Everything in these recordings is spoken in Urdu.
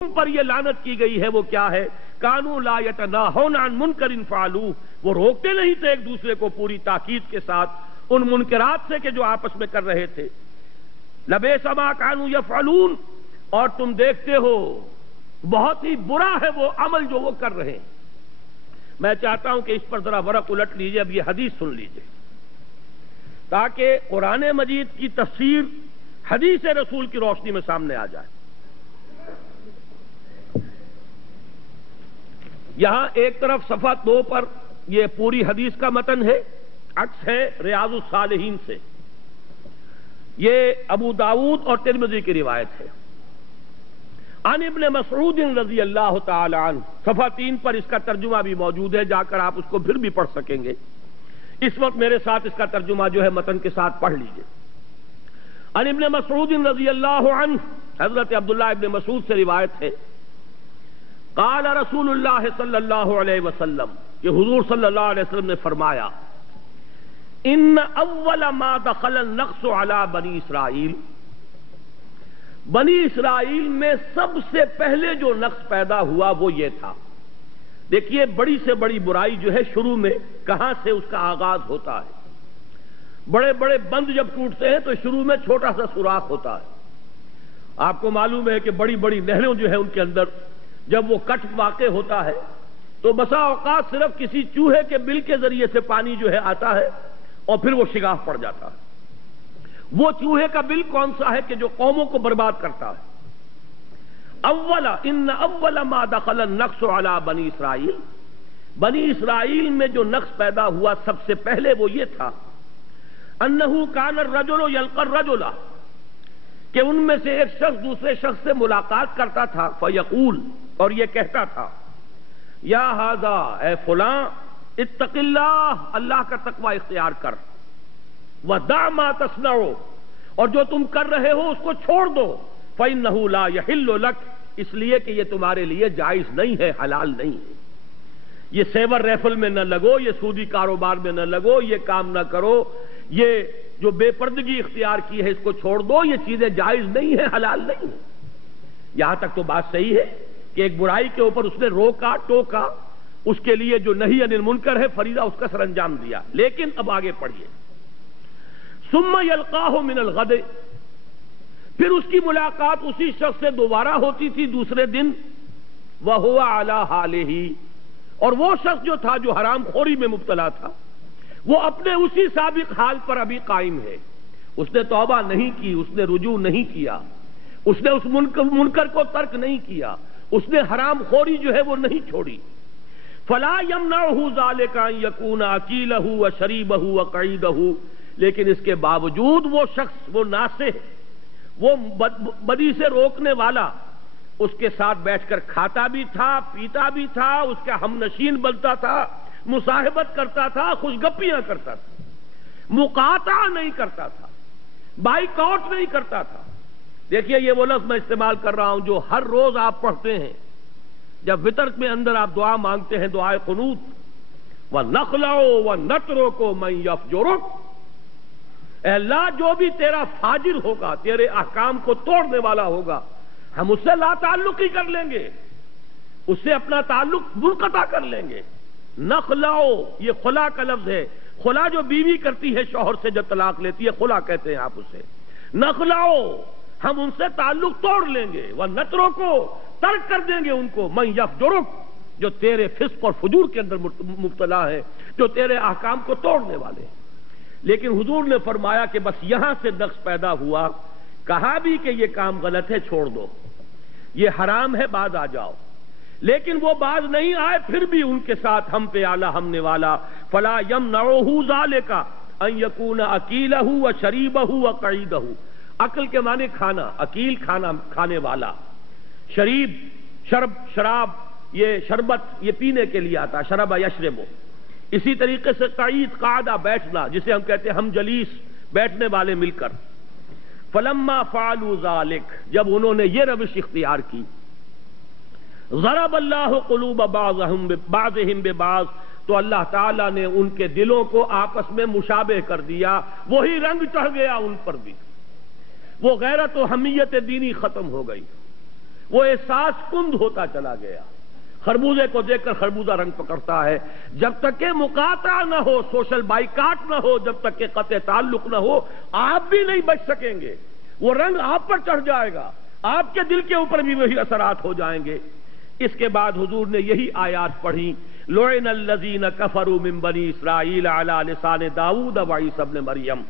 پر یہ لعنت کی گئی ہے وہ کیا ہے؟ کانوا لا یتناہون عن منکر فعلوہ، وہ روکتے نہیں تھے ایک دوسرے کو پوری تاکید کے ساتھ ان منکرات سے کہ جو آپس میں کر رہے تھے۔ لبئس ما کانوا یفعلون، اور تم دیکھتے ہو بہت ہی برا ہے وہ عمل جو وہ کر رہے ہیں۔ میں چاہتا ہوں کہ اس پر ذرا ورق الٹ لیجئے، اب یہ حدیث سن لیجئے تاکہ قرآن مجید کی تفسیر حدیث رسول کی روشنی میں سامنے آ جائے۔ یہاں ایک طرف صفحہ 2 پر یہ پوری حدیث کا متن ہے، عکس ہے ریاض الصالحین سے، یہ ابو داؤد اور ترمذی کی روایت ہے۔ عن ابن مسعود رضی اللہ تعالی عنہ، صفحہ 3 پر اس کا ترجمہ بھی موجود ہے، جا کر آپ اس کو پھر بھی پڑھ سکیں گے۔ اس وقت میرے ساتھ اس کا ترجمہ جو ہے متن کے ساتھ پڑھ لیجئے۔ عن ابن مسعود رضی اللہ عنہ، حضرت عبداللہ ابن مسعود سے روایت ہے، قال رسول اللہ صلی اللہ علیہ وسلم، کہ حضور صلی اللہ علیہ وسلم نے فرمایا، ان اول ما دخل النقص علی بنی اسرائیل، بنی اسرائیل میں سب سے پہلے جو نقص پیدا ہوا وہ یہ تھا۔ دیکھیے بڑی سے بڑی برائی جو ہے شروع میں کہاں سے اس کا آغاز ہوتا ہے۔ بڑے بڑے بند جب ٹوٹتے ہیں تو شروع میں چھوٹا سا سوراخ ہوتا ہے۔ آپ کو معلوم ہے کہ بڑی بڑی نہریں جو ہیں ان کے اندر جب وہ کٹ واقع ہوتا ہے تو بسا اوقات صرف کسی چوہے کے بل کے ذریعے سے پانی جو ہے آتا ہے اور پھر وہ شگاف پڑ جاتا ہے۔ وہ چوہے کا بل کون سا ہے کہ جو قوموں کو برباد کرتا ہے؟ ان اول ما دخل النقص علی بنی اسرائیل، بنی اسرائیل میں جو نقص پیدا ہوا سب سے پہلے وہ یہ تھا، انہ کان الرجل یلقی الرجل، کہ ان میں سے ایک شخص دوسرے شخص سے ملاقات کرتا تھا، فیقول، اور یہ کہتا تھا، یا ھذا، اے فلاں، اتق اللہ، اللہ کا تقوی اختیار کر، ودع ما تصنع، اور جو تم کر رہے ہو اس کو چھوڑ دو، فإنہ لا یحل لک، اس لیے کہ یہ تمہارے لیے جائز نہیں ہے، حلال نہیں ہے۔ یہ سیور ریفل میں نہ لگو، یہ سودی کاروبار میں نہ لگو، یہ کام نہ کرو، یہ جو بے پردگی اختیار کی ہے اس کو چھوڑ دو، یہ چیزیں جائز نہیں ہیں، حلال نہیں ہیں۔ یہاں تک تو بات صحیح ہے کہ ایک برائی کے اوپر اس نے روکا ٹوکا، اس کے لیے جو نہی عن المنکر ہے فریضہ اس کا سر انجام دیا، لیکن اب آگے پڑھیے، ثم یلقاہ من الغد، پھر اس کی ملاقات اسی شخص سے دوبارہ ہوتی تھی دوسرے دن، وہو علی حالہ، اور وہ شخص جو تھا جو حرام خوری میں مبتلا تھا وہ اپنے اسی سابق حال پر ابھی قائم ہے، اس نے توبہ نہیں کی، اس نے رجوع نہیں کیا، اس نے اس منکر کو ترک نہیں کیا، اس نے حرام خوری جو ہے وہ نہیں چھوڑی۔ فلا یمنعہ ذلک ان یکون اکیلہ وشریبہ وقعیدہ، لیکن اس کے باوجود وہ شخص، وہ ناصح، وہ بدی سے روکنے والا، اس کے ساتھ بیٹھ کر کھاتا بھی تھا، پیتا بھی تھا، اس کا ہم نشین بنتا تھا، مصاحبت کرتا تھا، خوش گپیاں کرتا تھا، مقاطعہ نہیں کرتا تھا، بائیک آؤٹ نہیں کرتا تھا۔ دیکھیے یہ وہ لفظ میں استعمال کر رہا ہوں جو ہر روز آپ پڑھتے ہیں جب وتر میں اندر آپ دعا مانگتے ہیں، دعائے قنوت، وَنَخْلَعُ وَنَتْرُكُ مَن يَفْجُرُكَ، اے اللہ جو بھی تیرا فاجر ہوگا، تیرے احکام کو توڑنے والا ہوگا، ہم اس سے لا تعلقی کر لیں گے، اس سے اپنا تعلق منقطع کر لیں گے۔ نخلاؤ، یہ خلا کا لفظ ہے، خلا جو بیوی کرتی ہے شوہر سے جب طلاق لیتی ہے خلا کہتے ہیں آپ اسے۔ نخلاؤ، ہم ان سے تعلق توڑ لیں گے، ونترو کو ترک کر دیں گے ان کو، من یفجرک، جو تیرے فسق اور فجور کے اندر مبتلا ہے، جو تیرے احکام کو توڑنے والے ہیں۔ لیکن حضور نے فرمایا کہ بس یہاں سے نقص پیدا ہوا، کہا بھی کہ یہ کام غلط ہے، چھوڑ دو، یہ حرام ہے، باز آ جاؤ، لیکن وہ باز نہیں آئے، پھر بھی ان کے ساتھ ہم پہ آلہ ہمنے والا، فلا یمنعہ ذالک ان یکون اکیلہ وشریبہ وقعیدہ، عقل کے معنی کھانا، اکیل کھانا کھانے والا، شریب شراب، یہ شربت یہ پینے کے لیے آتا، شرب یشرب، اسی طریقے سے قعید قعدہ بیٹھنا جسے ہم کہتے ہیں ہم جلیس، بیٹھنے والے مل کر۔ فلما فعلوا ذلک، جب انہوں نے یہ روش اختیار کی، ضرب اللہ قلوب بعضهم ببعض، تو اللہ تعالیٰ نے ان کے دلوں کو آپس میں مشابہ کر دیا، وہی رنگ چڑھ گیا ان پر بھی، وہ غیرت و حمیت دینی ختم ہو گئی، وہ احساس کند ہوتا چلا گیا۔ خربوزے کو دیکھ کر خربوزہ رنگ پکڑتا ہے۔ جب تک کہ مقاطعہ نہ ہو، سوشل بائیکاٹ نہ ہو، جب تک کہ قطع تعلق نہ ہو، آپ بھی نہیں بچ سکیں گے۔ وہ رنگ آپ پر چڑھ جائے گا، آپ کے دل کے اوپر بھی وہی اثرات ہو جائیں گے۔ اس کے بعد حضور نے یہی آیات پڑھی، لعن الذین کفروا من بنی اسرائیل علی لسان داؤد وعیسی ابن مریم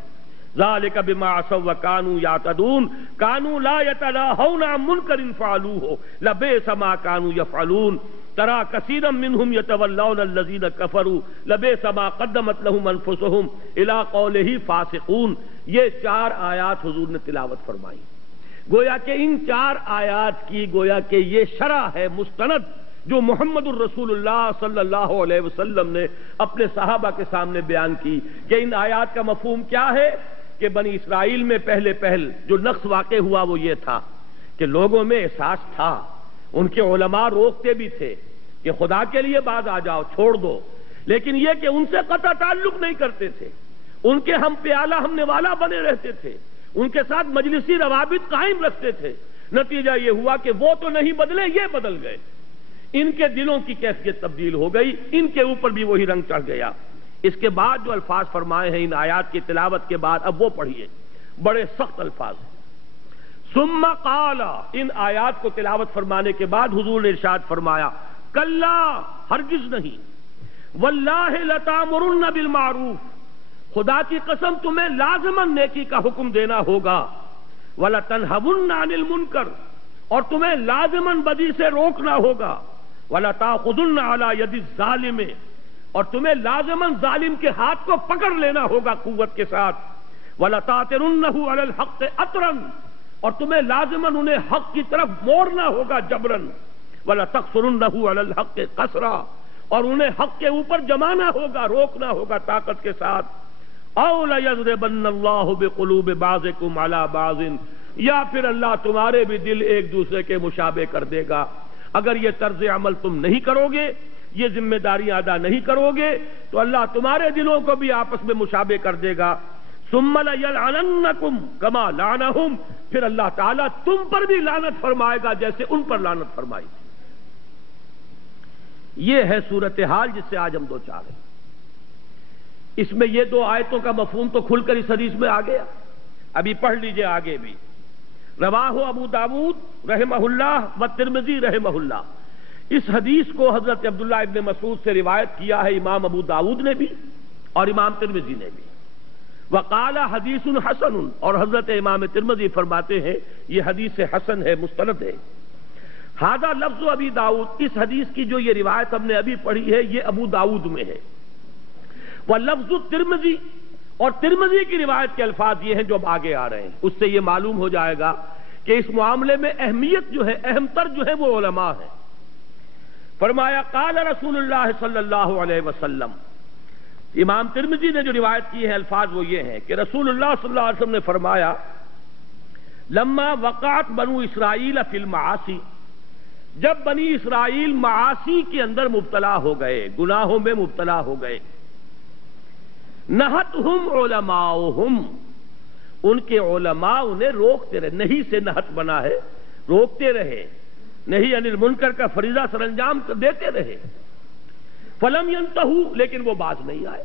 ذالک بما عصوا وکانوا یعتدون کانوا لا یتناہون عن منکر فعلوہ لبئس ما کانوا یفعلون ترى كثيرا منهم يتولون الذين كفروا لبئس ما قدمت لهم انفسهم الى قوله فاسقون۔ یہ 4 آیات حضور نے تلاوت فرمائی۔ گویا کہ ان 4 آیات کی گویا کہ یہ شرح ہے مستند جو محمد الرسول اللہ صلی اللہ علیہ وسلم نے اپنے صحابہ کے سامنے بیان کی کہ ان آیات کا مفہوم کیا ہے کہ بنی اسرائیل میں پہل جو نقص واقع ہوا وہ یہ تھا کہ لوگوں میں احساس تھا، ان کے علماء روکتے بھی تھے کہ خدا کے لیے باز آ جاؤ، چھوڑ دو، لیکن یہ کہ ان سے قطع تعلق نہیں کرتے تھے، ان کے ہم پیالہ ہم نوالا بنے رہتے تھے، ان کے ساتھ مجلسی روابط قائم رکھتے تھے۔ نتیجہ یہ ہوا کہ وہ تو نہیں بدلے، یہ بدل گئے، ان کے دلوں کی کیفیت تبدیل ہو گئی، ان کے اوپر بھی وہی رنگ چڑھ گیا۔ اس کے بعد جو الفاظ فرمائے ہیں ان آیات کی تلاوت کے بعد، اب وہ پڑھیے، بڑے سخت الفاظ ہیں۔ ثم قال، ان آیات کو تلاوت فرمانے کے بعد حضور نے ارشاد فرمایا، کلا، ہرگز نہیں، واللہ لتامرن بالمعروف، خدا کی قسم تمہیں لازماً نیکی کا حکم دینا ہوگا، وَلَتَنْهَوُنَّ عَنِ الْمُنْكَرِ، اور تمہیں لازماً بدی سے روکنا ہوگا، وَلَتَأْخُذُنَّ عَلَى يَدِ الظَّالِمِ، اور تمہیں لازماً ظالم کے ہاتھ کو پکڑ لینا ہوگا قوت کے ساتھ، وَلَتَأْتِرُنَّهُ عَلَى الْحَقِّ أَطْرًا، اور تمہیں لازماً انہیں حق کی طرف موڑنا ہوگا جبراً، وَلَتَقْصُرُنَّهُ عَلَى الْحَقِّ قَصْرًا، اور انہیں حق کے اوپر جمانا ہوگا، روکنا ہوگا طاقت کے ساتھ، اَوْ لَيَضْرِبَنَّ اللَّهُ بِقُلُوبِ بَعْضِكُمْ عَلَى بَعْضٍ، یا پھر اللہ تمہارے بھی دل ایک دوسرے کے مشابہ کر دے گا۔ اگر یہ طرز عمل تم نہیں کرو گے، یہ ذمہ داریاں ادا نہیں کرو گے، تو اللہ تمہارے دلوں کو بھی آپس میں مشابہ کر دے گا۔ ثُمَّ لَيَلْعَنَنَّكُمْ كَمَا لَعَنَهُمْ، پھر اللہ تعالیٰ تم پر بھی لعنت فرمائے گا جیسے ان پر لعنت فرمائی تھی۔ یہ ہے صورتحال جس سے آج ہم دو چار ہیں۔ اس میں یہ 2 آیتوں کا مفہوم تو کھل کر اس حدیث میں آ گیا، ابھی پڑھ لیجئے آگے بھی۔ رواہ ابو داود رحمہ اللہ و ترمذی رحمہ اللہ، اس حدیث کو حضرت عبداللہ ابن مسعود سے روایت کیا ہے امام ابو داود نے بھی اور امام ترمذی نے بھی۔ وقال حدیث حسن، اور حضرت امام ترمذی فرماتے ہیں یہ حدیث حسن ہے، مستند ہے۔ ھذا لفظ ابی داود، اس حدیث کی جو یہ روایت ہم نے ابھی پڑھی ہے یہ ابو داود میں ہے۔ وَلَفْظُ الترمذی، اور ترمذی کی روایت کے الفاظ یہ ہیں جو اب آگے آ رہے ہیں، اس سے یہ معلوم ہو جائے گا کہ اس معاملے میں اہمیت جو ہے، اہم تر جو ہے وہ علماء ہیں۔ فرمایا قال رسول اللہ صلی اللہ علیہ وسلم، امام ترمذی نے جو روایت کی ہے الفاظ وہ یہ ہیں کہ رسول اللہ صلی اللہ علیہ وسلم نے فرمایا، لما وقعت بنو اسرائیل فی المعاصی، جب بنی اسرائیل معاصی کے اندر مبتلا ہو گئے، گناہوں میں مبتلا ہو گئے، نہتہم علماؤہم، ان کے علماء انہیں روکتے رہے، نہیں سے نہت بنا ہے، روکتے رہے، نہیں عن المنکر کا فریضہ سر انجام دیتے رہے، فلم ینتہوا، لیکن وہ باز نہیں آئے،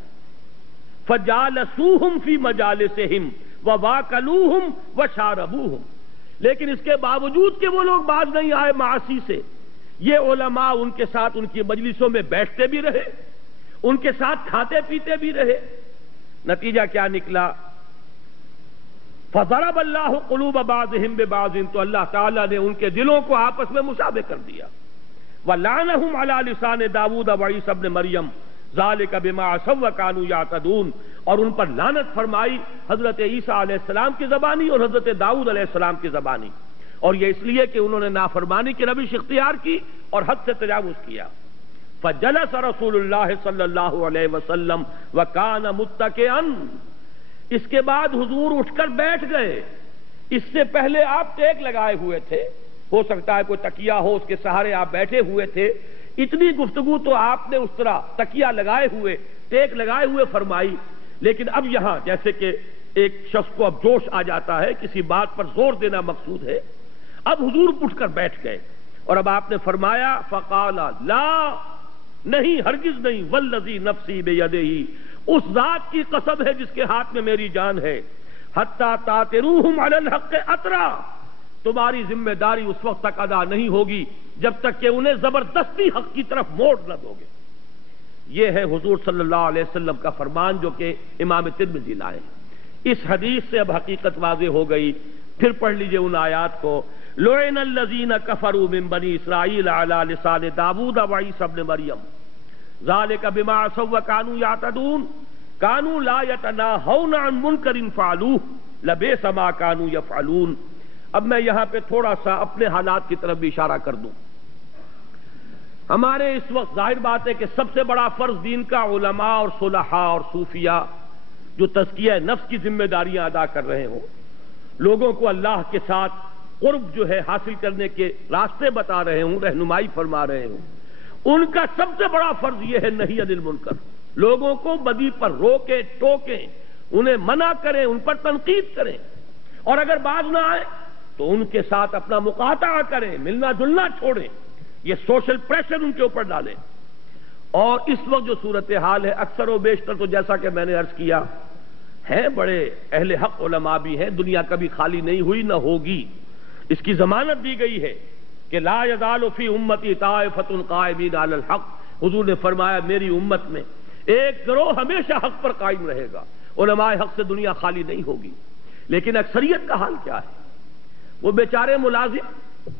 فجالسوہم فی مجالسہم وواکلوہم وشاربوہم، لیکن اس کے باوجود کہ وہ لوگ باز نہیں آئے معاصی سے، یہ علماء ان کے ساتھ ان کی مجلسوں میں بیٹھتے بھی رہے، ان کے ساتھ کھاتے پیتے بھی رہے۔ نتیجہ کیا نکلا؟ فضرب اللہ قلوب بعضهم ببعض، تو اللہ تعالیٰ نے ان کے دلوں کو آپس میں مشابہ کر دیا۔ وَلَعْنَهُمْ عَلَى لِسَانِ داؤد وعیسی ابن مریم ذَلِكَ بِمَا عَصَوْا وَكَانُوا يَعْتَدُونَ، اور ان پر لعنت فرمائی حضرت عیسیٰ علیہ السلام کی زبانی اور حضرت داؤد علیہ السلام کی زبانی، اور یہ اس لیے کہ انہوں نے نافرمانی کی روش اختیار کی اور حد سے تجاوز کیا۔ فجلس رسول اللہ صلی اللہ علیہ وسلم وکان متکئا، اس کے بعد حضور اٹھ کر بیٹھ گئے۔ اس سے پہلے آپ ٹیک لگائے ہوئے تھے، ہو سکتا ہے کوئی تکیہ ہو اس کے سہارے آپ بیٹھے ہوئے تھے، اتنی گفتگو تو آپ نے اس طرح تکیہ لگائے ہوئے، ٹیک لگائے ہوئے فرمائی، لیکن اب یہاں جیسے کہ ایک شخص کو اب جوش آ جاتا ہے، کسی بات پر زور دینا مقصود ہے، اب حضور اٹھ کر بیٹھ گئے اور اب آپ نے فرمایا فقال لا، نہیں ہرگز نہیں، والذی نفسی بیدہ، اس ذات کی قسم ہے جس کے ہاتھ میں میری جان ہے، حتی تاتروہم علی الحق اطرا، تمہاری ذمہ داری اس وقت تک ادا نہیں ہوگی جب تک کہ انہیں زبردستی حق کی طرف موڑ نہ دو گے۔ یہ ہے حضور صلی اللہ علیہ وسلم کا فرمان جو کہ امام ترمذی لائے۔ اس حدیث سے اب حقیقت واضح ہو گئی۔ پھر پڑھ لیجئے ان آیات کو، لعن الذین کفروا من بنی اسرائیل علی لسان داؤد وعیسی ابن مریم ذلک بما عصوا وکانوا یعتدون کانوا لا یتناہون عن منکر فعلوہ لبئس ما کانوا یفعلون۔ اب میں یہاں پہ تھوڑا سا اپنے حالات کی طرف بھی اشارہ کر دوں۔ ہمارے اس وقت ظاہر بات ہے کہ سب سے بڑا فرض دین کا علماء اور صلحاء اور صوفیاء جو تزکیہ نفس کی ذمہ داریاں ادا کر رہے ہوں، لوگوں کو اللہ کے ساتھ قرب جو ہے حاصل کرنے کے راستے بتا رہے ہوں، رہنمائی فرما رہے ہوں، ان کا سب سے بڑا فرض یہ ہے نہی عن المنکر، لوگوں کو بدی پر روکیں، ٹوکیں، انہیں منع کریں، ان پر تنقید کریں، اور اگر باز نہ آئے تو ان کے ساتھ اپنا مقاطعہ کریں، ملنا جلنا چھوڑیں، یہ سوشل پریشر ان کے اوپر ڈالیں۔ اور اس وقت جو صورتحال ہے اکثر و بیشتر تو جیسا کہ میں نے عرض کیا ہے، بڑے اہل حق علماء بھی ہیں، دنیا کبھی خالی نہیں ہوئی نہ ہوگی، اس کی ضمانت دی گئی ہے کہ لا یزال فی امتی طائفۃ قائمین علی الحق، حضور نے فرمایا میری امت میں ایک گروہ ہمیشہ حق پر قائم رہے گا، علماء حق سے دنیا خالی نہیں ہوگی۔ لیکن اکثریت کا حال کیا ہے؟ وہ بیچارے ملازم،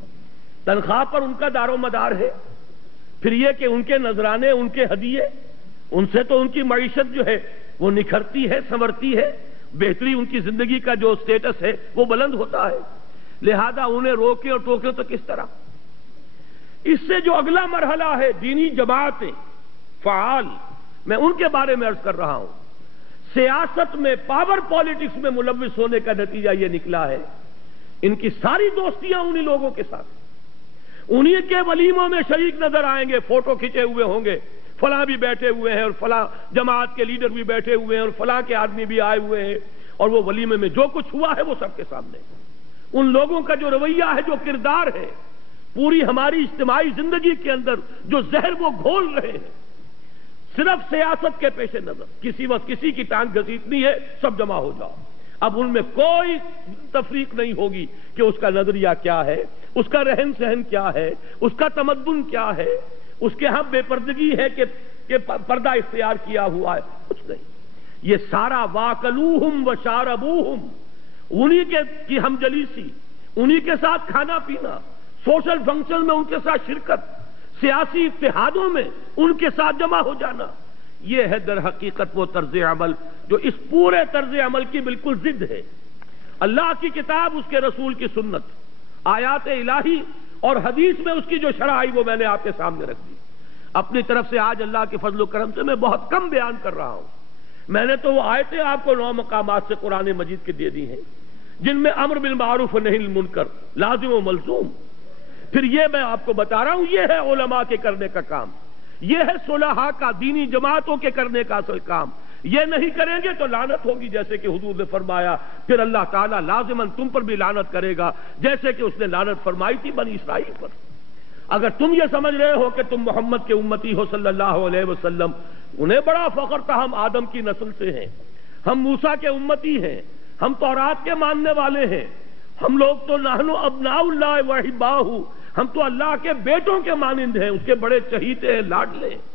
تنخواہ پر ان کا دار و مدار ہے، پھر یہ کہ ان کے نذرانے، ان کے ہدیے، ان سے تو ان کی معیشت جو ہے وہ نکھرتی ہے، سنورتی ہے، بہتری ان کی زندگی کا جو سٹیٹس ہے وہ بلند ہوتا ہے، لہذا انہیں روکے اور ٹوکے تو کس طرح؟ اس سے جو اگلا مرحلہ ہے دینی جماعتیں فعال، میں ان کے بارے میں عرض کر رہا ہوں، سیاست میں، پاور پالیٹکس میں ملوث ہونے کا نتیجہ یہ نکلا ہے، ان کی ساری دوستیاں انہی لوگوں کے ساتھ، انہی کے ولیموں میں شریک نظر آئیں گے، فوٹو کھینچے ہوئے ہوں گے، فلاں بھی بیٹھے ہوئے ہیں اور فلاں جماعت کے لیڈر بھی بیٹھے ہوئے ہیں اور فلاں کے آدمی بھی آئے ہوئے ہیں، اور وہ ولیمے میں جو کچھ ہوا ہے وہ سب کے سامنے۔ ان لوگوں کا جو رویہ ہے، جو کردار ہے، پوری ہماری اجتماعی زندگی کے اندر جو زہر وہ گھول رہے ہیں، صرف سیاست کے پیش نظر، کسی وقت کسی کی ٹانگ گھسیٹنی ہے، سب جمع ہو جاؤ۔ اب ان میں کوئی تفریق نہیں ہوگی کہ اس کا نظریہ کیا ہے، اس کا رہن سہن کیا ہے، اس کا تمدن کیا ہے، اس کے ہاں بے پردگی ہے کہ پردہ اختیار کیا ہوا ہے، کچھ نہیں۔ یہ سارا واکلوہم وشاربوہم، انہی کی ہم جلیسی، انہی کے ساتھ کھانا پینا، سوشل فنکشن میں ان کے ساتھ شرکت، سیاسی اتحادوں میں ان کے ساتھ جمع ہو جانا، یہ ہے در حقیقت وہ طرز عمل جو اس پورے طرز عمل کی بالکل ضد ہے۔ اللہ کی کتاب، اس کے رسول کی سنت، آیات الہی اور حدیث میں اس کی جو شرح آئی وہ میں نے آپ کے سامنے رکھ دی۔ اپنی طرف سے آج اللہ کے فضل و کرم سے میں بہت کم بیان کر رہا ہوں، میں نے تو وہ آیتیں آپ کو 9 مقامات سے قرآن مجید کے دے دی ہیں جن میں امر بالمعروف و نہی عن المنکر لازم و ملزوم۔ پھر یہ میں آپ کو بتا رہا ہوں، یہ ہے علماء کے کرنے کا کام، یہ ہے صلحاء کا، دینی جماعتوں کے کرنے کا اصل کام۔ یہ نہیں کریں گے تو لعنت ہوگی، جیسے کہ حضور نے فرمایا، پھر اللہ تعالیٰ لازماً تم پر بھی لعنت کرے گا، جیسے کہ اس نے لعنت فرمائی تھی بنی اسرائیل پر۔ اگر تم یہ سمجھ رہے ہو کہ تم محمد کے امتی ہو صلی اللہ علیہ وسلم، انہیں بڑا فخر تھا ہم آدم کی نسل سے ہیں، ہم موسیٰ کے امتی ہیں، ہم تورات کے ماننے والے ہیں، ہم لوگ تو نحن ابناء اللہ واحباہ، ہم تو اللہ کے بیٹوں کے مانند ہیں، اس کے بڑے چہیتے ہیں، لاڈلے ہیں۔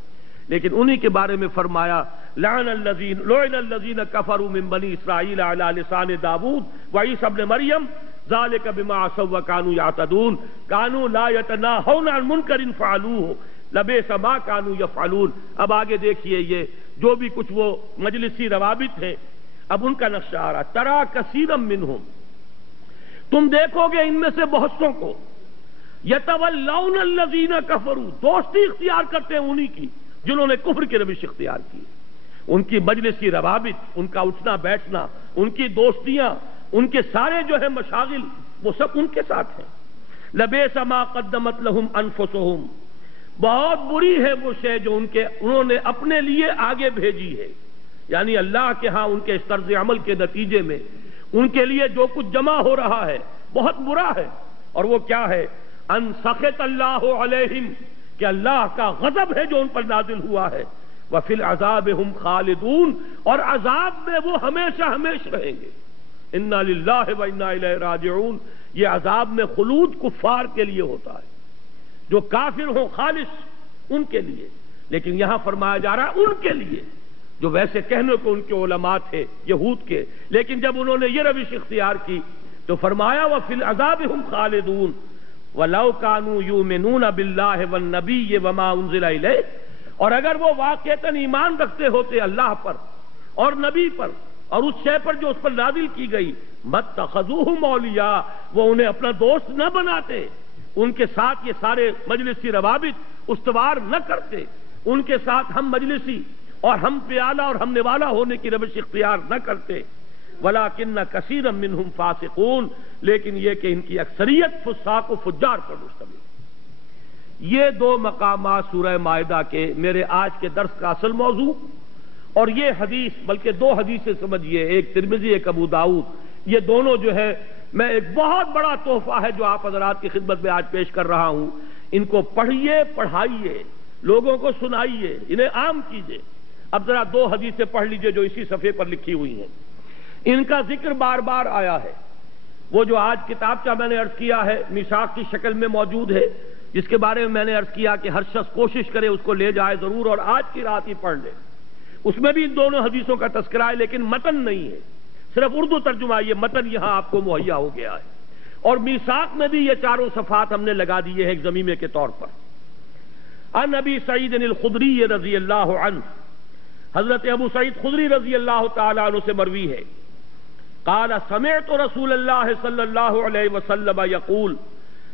لیکن انہی کے بارے میں فرمایا لعن الذین کفروا من بنی اسرائیل علی لسان داؤد وعیسی ابن مریم ذلک بما عصوا وکانوا یعتدون کانوا لا یتناہون عن منکر فعلوہ لبئس ما کانوا یفعلون۔ اب آگے دیکھیے یہ جو بھی کچھ وہ مجلسی روابط ہیں، اب ان کا نقشہ آ رہا، ترا کثیرا منہم، تم دیکھو گے ان میں سے بہتوں کو، یتولون الذین کفروا، دوستی اختیار کرتے ہیں انہی کی جنہوں نے کفر کی روش اختیار کی، ان کی مجلسی روابط، ان کا اٹھنا بیٹھنا، ان کی دوستیاں، ان کے سارے جو ہے مشاغل، وہ سب ان کے ساتھ ہیں۔ لبئس ما قدمت لهم انفسهم، بہت بری ہے وہ شے جو انہوں نے اپنے لیے آگے بھیجی ہے، یعنی اللہ کے ہاں ان کے اس طرز عمل کے نتیجے میں ان کے لیے جو کچھ جمع ہو رہا ہے بہت برا ہے۔ اور وہ کیا ہے؟ ان سخط اللہ علیہم، کہ اللہ کا غضب ہے جو ان پر نازل ہوا ہے، وفی العذاب ہم خالدون، اور عذاب میں وہ ہمیشہ ہمیشہ رہیں گے۔ انا للہ و انا الیہ راجعون، یہ عذاب میں خلود کفار کے لیے ہوتا ہے، جو کافر ہوں خالص ان کے لیے، لیکن یہاں فرمایا جا رہا ہے ان کے لیے جو ویسے کہنے کو ان کے علماء تھے یہود کے، لیکن جب انہوں نے یہ روش اختیار کی تو فرمایا وفی العذاب ہم خالدون وَلَوْ كَانُوا يُؤْمِنُونَ بِاللَّهِ وَالنَّبِيِّ وَمَا أُنزِلَ إِلَيْهِ، اور اگر وہ واقعتاً ایمان رکھتے ہوتے اللہ پر اور نبی پر اور اس شے پر جو اس پر نازل کی گئی، مَتَّخَذُوهُمْ أَوْلِيَاءَ، وہ انہیں اپنا دوست نہ بناتے، ان کے ساتھ یہ سارے مجلسی روابط استوار نہ کرتے، ان کے ساتھ ہم مجلسی اور ہم پیالہ اور ہم نوالا ہونے کی روش اختیار نہ کرتے، وَلَٰكِنَّ كَثِيرًا مِّنْهُمْ فَاسِقُونَ، لیکن یہ کہ ان کی اکثریت فساق و فجار پر مشتمل۔ یہ دو مقامات سورہ مائدہ کے میرے آج کے درس کا اصل موضوع، اور یہ حدیث، بلکہ دو حدیثیں سمجھیے، ایک ترمذی ایک ابو داؤد، یہ دونوں جو ہے میں ایک بہت بڑا تحفہ ہے جو آپ حضرات کی خدمت میں آج پیش کر رہا ہوں، ان کو پڑھیے، پڑھائیے، لوگوں کو سنائیے، انہیں عام کیجیے۔ اب ذرا دو حدیثیں پڑھ لیجیے جو اسی صفحے پر لکھی ہوئی ہیں، ان کا ذکر بار بار آیا ہے۔ وہ جو آج کتابچہ میں نے عرض کیا ہے میثاق کی شکل میں موجود ہے، جس کے بارے میں میں نے عرض کیا کہ ہر شخص کوشش کرے اس کو لے جائے ضرور اور آج کی رات ہی پڑھ لے، اس میں بھی ان دونوں حدیثوں کا تذکرہ ہے، لیکن متن نہیں ہے، صرف اردو ترجمہ، یہ متن یہاں آپ کو مہیا ہو گیا ہے۔ اور میثاق میں بھی یہ چاروں صفحات ہم نے لگا دیے ہیں ایک ضمیمے کے طور پر۔ عن ابی سعید الخدری رضی اللہ عنہ، حضرت ابو سعید خدری رضی اللہ تعالی عنہ سے مروی ہے، قال سمعت رسول اللہ صلی اللہ علیہ وسلم یقول،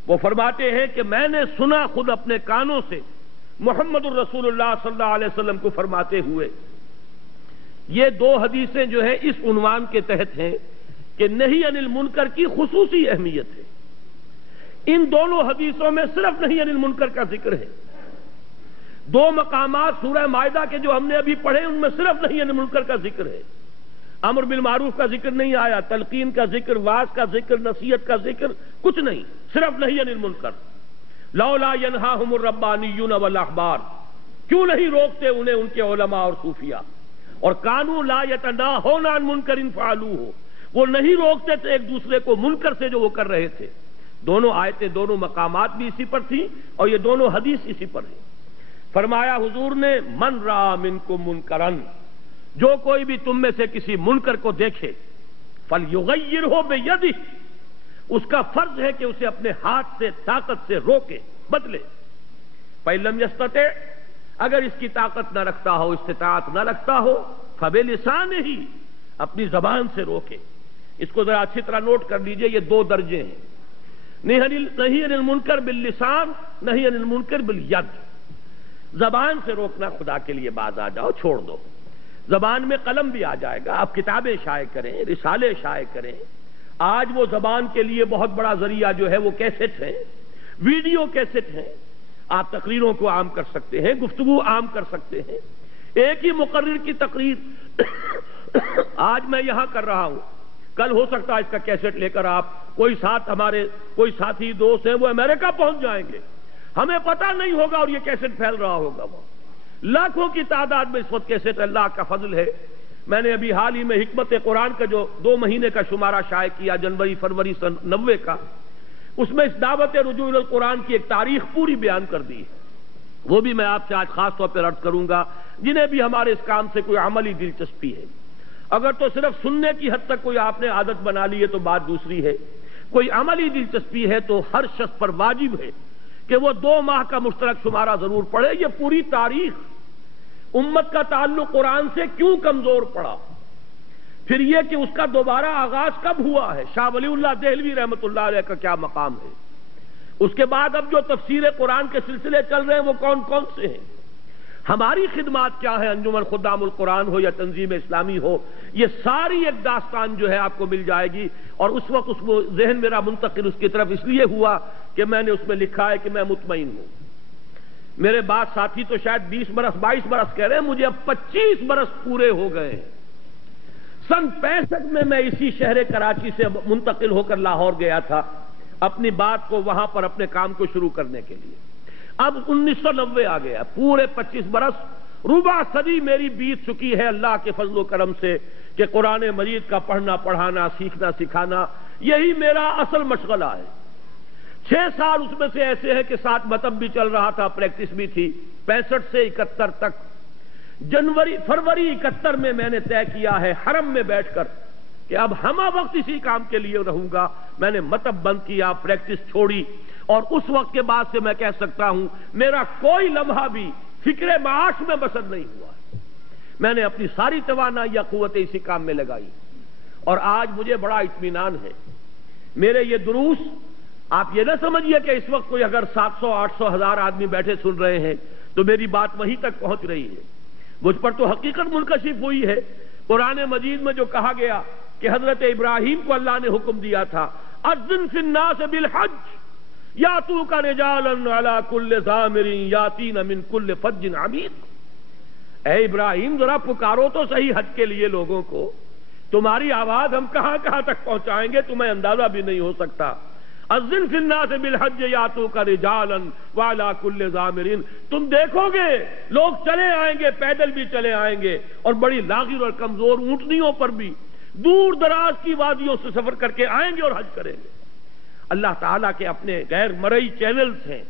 وہ فرماتے ہیں کہ میں نے سنا خود اپنے کانوں سے محمد الرسول اللہ صلی اللہ علیہ وسلم کو فرماتے ہوئے۔ یہ دو حدیثیں جو ہے اس عنوان کے تحت ہیں کہ نہی عن المنکر کی خصوصی اہمیت ہے۔ ان دونوں حدیثوں میں صرف نہی عن المنکر کا ذکر ہے۔ دو مقامات سورہ مائدہ کے جو ہم نے ابھی پڑھے ان میں صرف نہی عن المنکر کا ذکر ہے، امر بالمعروف کا ذکر نہیں آیا، تلقین کا ذکر، واعظ کا ذکر، نصیحت کا ذکر، کچھ نہیں، صرف نہی عن المنکر۔ لولا ینہاہم الربانیون والاحبار، کیوں نہیں روکتے انہیں ان کے علماء اور صوفیاء، اور کانوا لا یتناہون عن منکر فعلوہ، وہ نہیں روکتے تھے ایک دوسرے کو منکر سے جو وہ کر رہے تھے۔ دونوں آیتیں، دونوں مقامات بھی اسی پر تھیں اور یہ دونوں حدیث اسی پر ہیں۔ فرمایا حضور نے من رأى منکم منکرن، جو کوئی بھی تم میں سے کسی منکر کو دیکھے، فَلْيُغَيِّرْهُ بِيَدِهِ، اس کا فرض ہے کہ اسے اپنے ہاتھ سے طاقت سے روکے، بدلے۔ فَإِن لَّمْ يَسْتَطِعْ، اگر اس کی طاقت نہ رکھتا ہو، استطاعت نہ رکھتا ہو، فَبِلِسَانِهِ، اپنی زبان سے روکے۔ اس کو ذرا اچھی طرح نوٹ کر لیجئے، یہ دو درجے ہیں، نہی عن المنکر باللسان، نہی عن المنکر بالید۔ زبان سے روکنا، خدا کے لیے باز آ جاؤ، چھوڑ دو۔ زبان میں قلم بھی آ جائے گا، آپ کتابیں شائع کریں، رسالے شائع کریں۔ آج وہ زبان کے لیے بہت بڑا ذریعہ جو ہے وہ کیسٹ ہیں، ویڈیو کیسٹ ہیں، آپ تقریروں کو عام کر سکتے ہیں، گفتگو عام کر سکتے ہیں۔ ایک ہی مقرر کی تقریر آج میں یہاں کر رہا ہوں، کل ہو سکتا ہے اس کا کیسٹ لے کر آپ کوئی ساتھ، ہمارے کوئی ساتھی دوست ہیں وہ امریکہ پہنچ جائیں گے، ہمیں پتہ نہیں ہوگا اور یہ کیسٹ پھیل رہا ہوگا۔ وہ لاکھوں کی تعداد میں اس وقت کیسٹ، اللہ کا فضل ہے۔ میں نے ابھی حال ہی میں حکمت قرآن کا جو 2 مہینے کا شمارہ شائع کیا، جنوری فروری سن 90 کا، اس میں اس دعوت رجوع القرآن کی ایک تاریخ پوری بیان کر دی ہے۔ وہ بھی میں آپ سے آج خاص طور پر عرض کروں گا، جنہیں بھی ہمارے اس کام سے کوئی عملی دلچسپی ہے۔ اگر تو صرف سننے کی حد تک کوئی آپ نے عادت بنا لی ہے تو بات دوسری ہے، کوئی عملی دلچسپی ہے تو ہر شخص پر واجب ہے کہ وہ 2 ماہ کا مشترک شمارہ ضرور پڑھے۔ یہ پوری تاریخ امت کا تعلق قرآن سے کیوں کمزور پڑا، پھر یہ کہ اس کا دوبارہ آغاز کب ہوا ہے، شاہ ولی اللہ دہلوی رحمۃ اللہ علیہ کا کیا مقام ہے، اس کے بعد اب جو تفسیر قرآن کے سلسلے چل رہے ہیں وہ کون کون سے ہیں، ہماری خدمات کیا ہے، انجمن خدام القرآن ہو یا تنظیم اسلامی ہو، یہ ساری ایک داستان جو ہے آپ کو مل جائے گی۔ اور اس وقت اس کو ذہن میرا منتقل اس کی طرف اس لیے ہوا کہ میں نے اس میں لکھا ہے کہ میں مطمئن ہوں، میرے بعد ساتھی تو شاید 20 برس 22 برس کہہ رہے ہیں، مجھے اب 25 برس پورے ہو گئے۔ سن 65 میں اسی شہر کراچی سے منتقل ہو کر لاہور گیا تھا، اپنی بات کو وہاں پر اپنے کام کو شروع کرنے کے لیے۔ اب 1990 آ گیا، پورے 25 برس، ربع صدی میری بیت چکی ہے اللہ کے فضل و کرم سے کہ قرآن مجید کا پڑھنا پڑھانا سیکھنا سکھانا یہی میرا اصل مشغلہ ہے۔ 6 سال اس میں سے ایسے ہیں کہ 7 مطلب بھی چل رہا تھا، پریکٹس بھی تھی، 65 سے 71 تک۔ فروری 71 میں نے طے کیا ہے حرم میں بیٹھ کر کہ اب ہمہ وقت اسی کام کے لیے رہوں گا۔ میں نے مطلب بند کیا، پریکٹس چھوڑی، اور اس وقت کے بعد سے میں کہہ سکتا ہوں میرا کوئی لمحہ بھی فکر معاش میں بسر نہیں ہوا۔ میں نے اپنی ساری توانائی یا قوتیں اسی کام میں لگائی، اور آج مجھے بڑا اطمینان ہے۔ میرے یہ دروس آپ یہ نہ سمجھیے کہ اس وقت کوئی اگر 700 800 1000 آدمی بیٹھے سن رہے ہیں تو میری بات وہیں تک پہنچ رہی ہے، مجھ پر تو حقیقت منکشف ہوئی ہے۔ قرآن مجید میں جو کہا گیا کہ حضرت ابراہیم کو اللہ نے حکم دیا تھا اذن فی الناس بالحج یاتوک رجالا علی کل ضامر یاتین من کل فج عمیق۔ اے ابراہیم ذرا پکارو تو صحیح حج کے لیے لوگوں کو، تمہاری آواز ہم کہاں کہاں تک پہنچائیں گے تمہیں اندازہ بھی نہیں ہو سکتا۔ اذن فی الناس بالحج یاتوک رجالا وعلی کل ضامر، تم دیکھو گے لوگ چلے آئیں گے، پیدل بھی چلے آئیں گے، اور بڑی لاغر اور کمزور اونٹنیوں پر بھی دور دراز کی وادیوں سے سفر کر کے آئیں گے اور حج کریں گے۔ اللہ تعالیٰ کے اپنے غیر مرئی چینلز ہیں،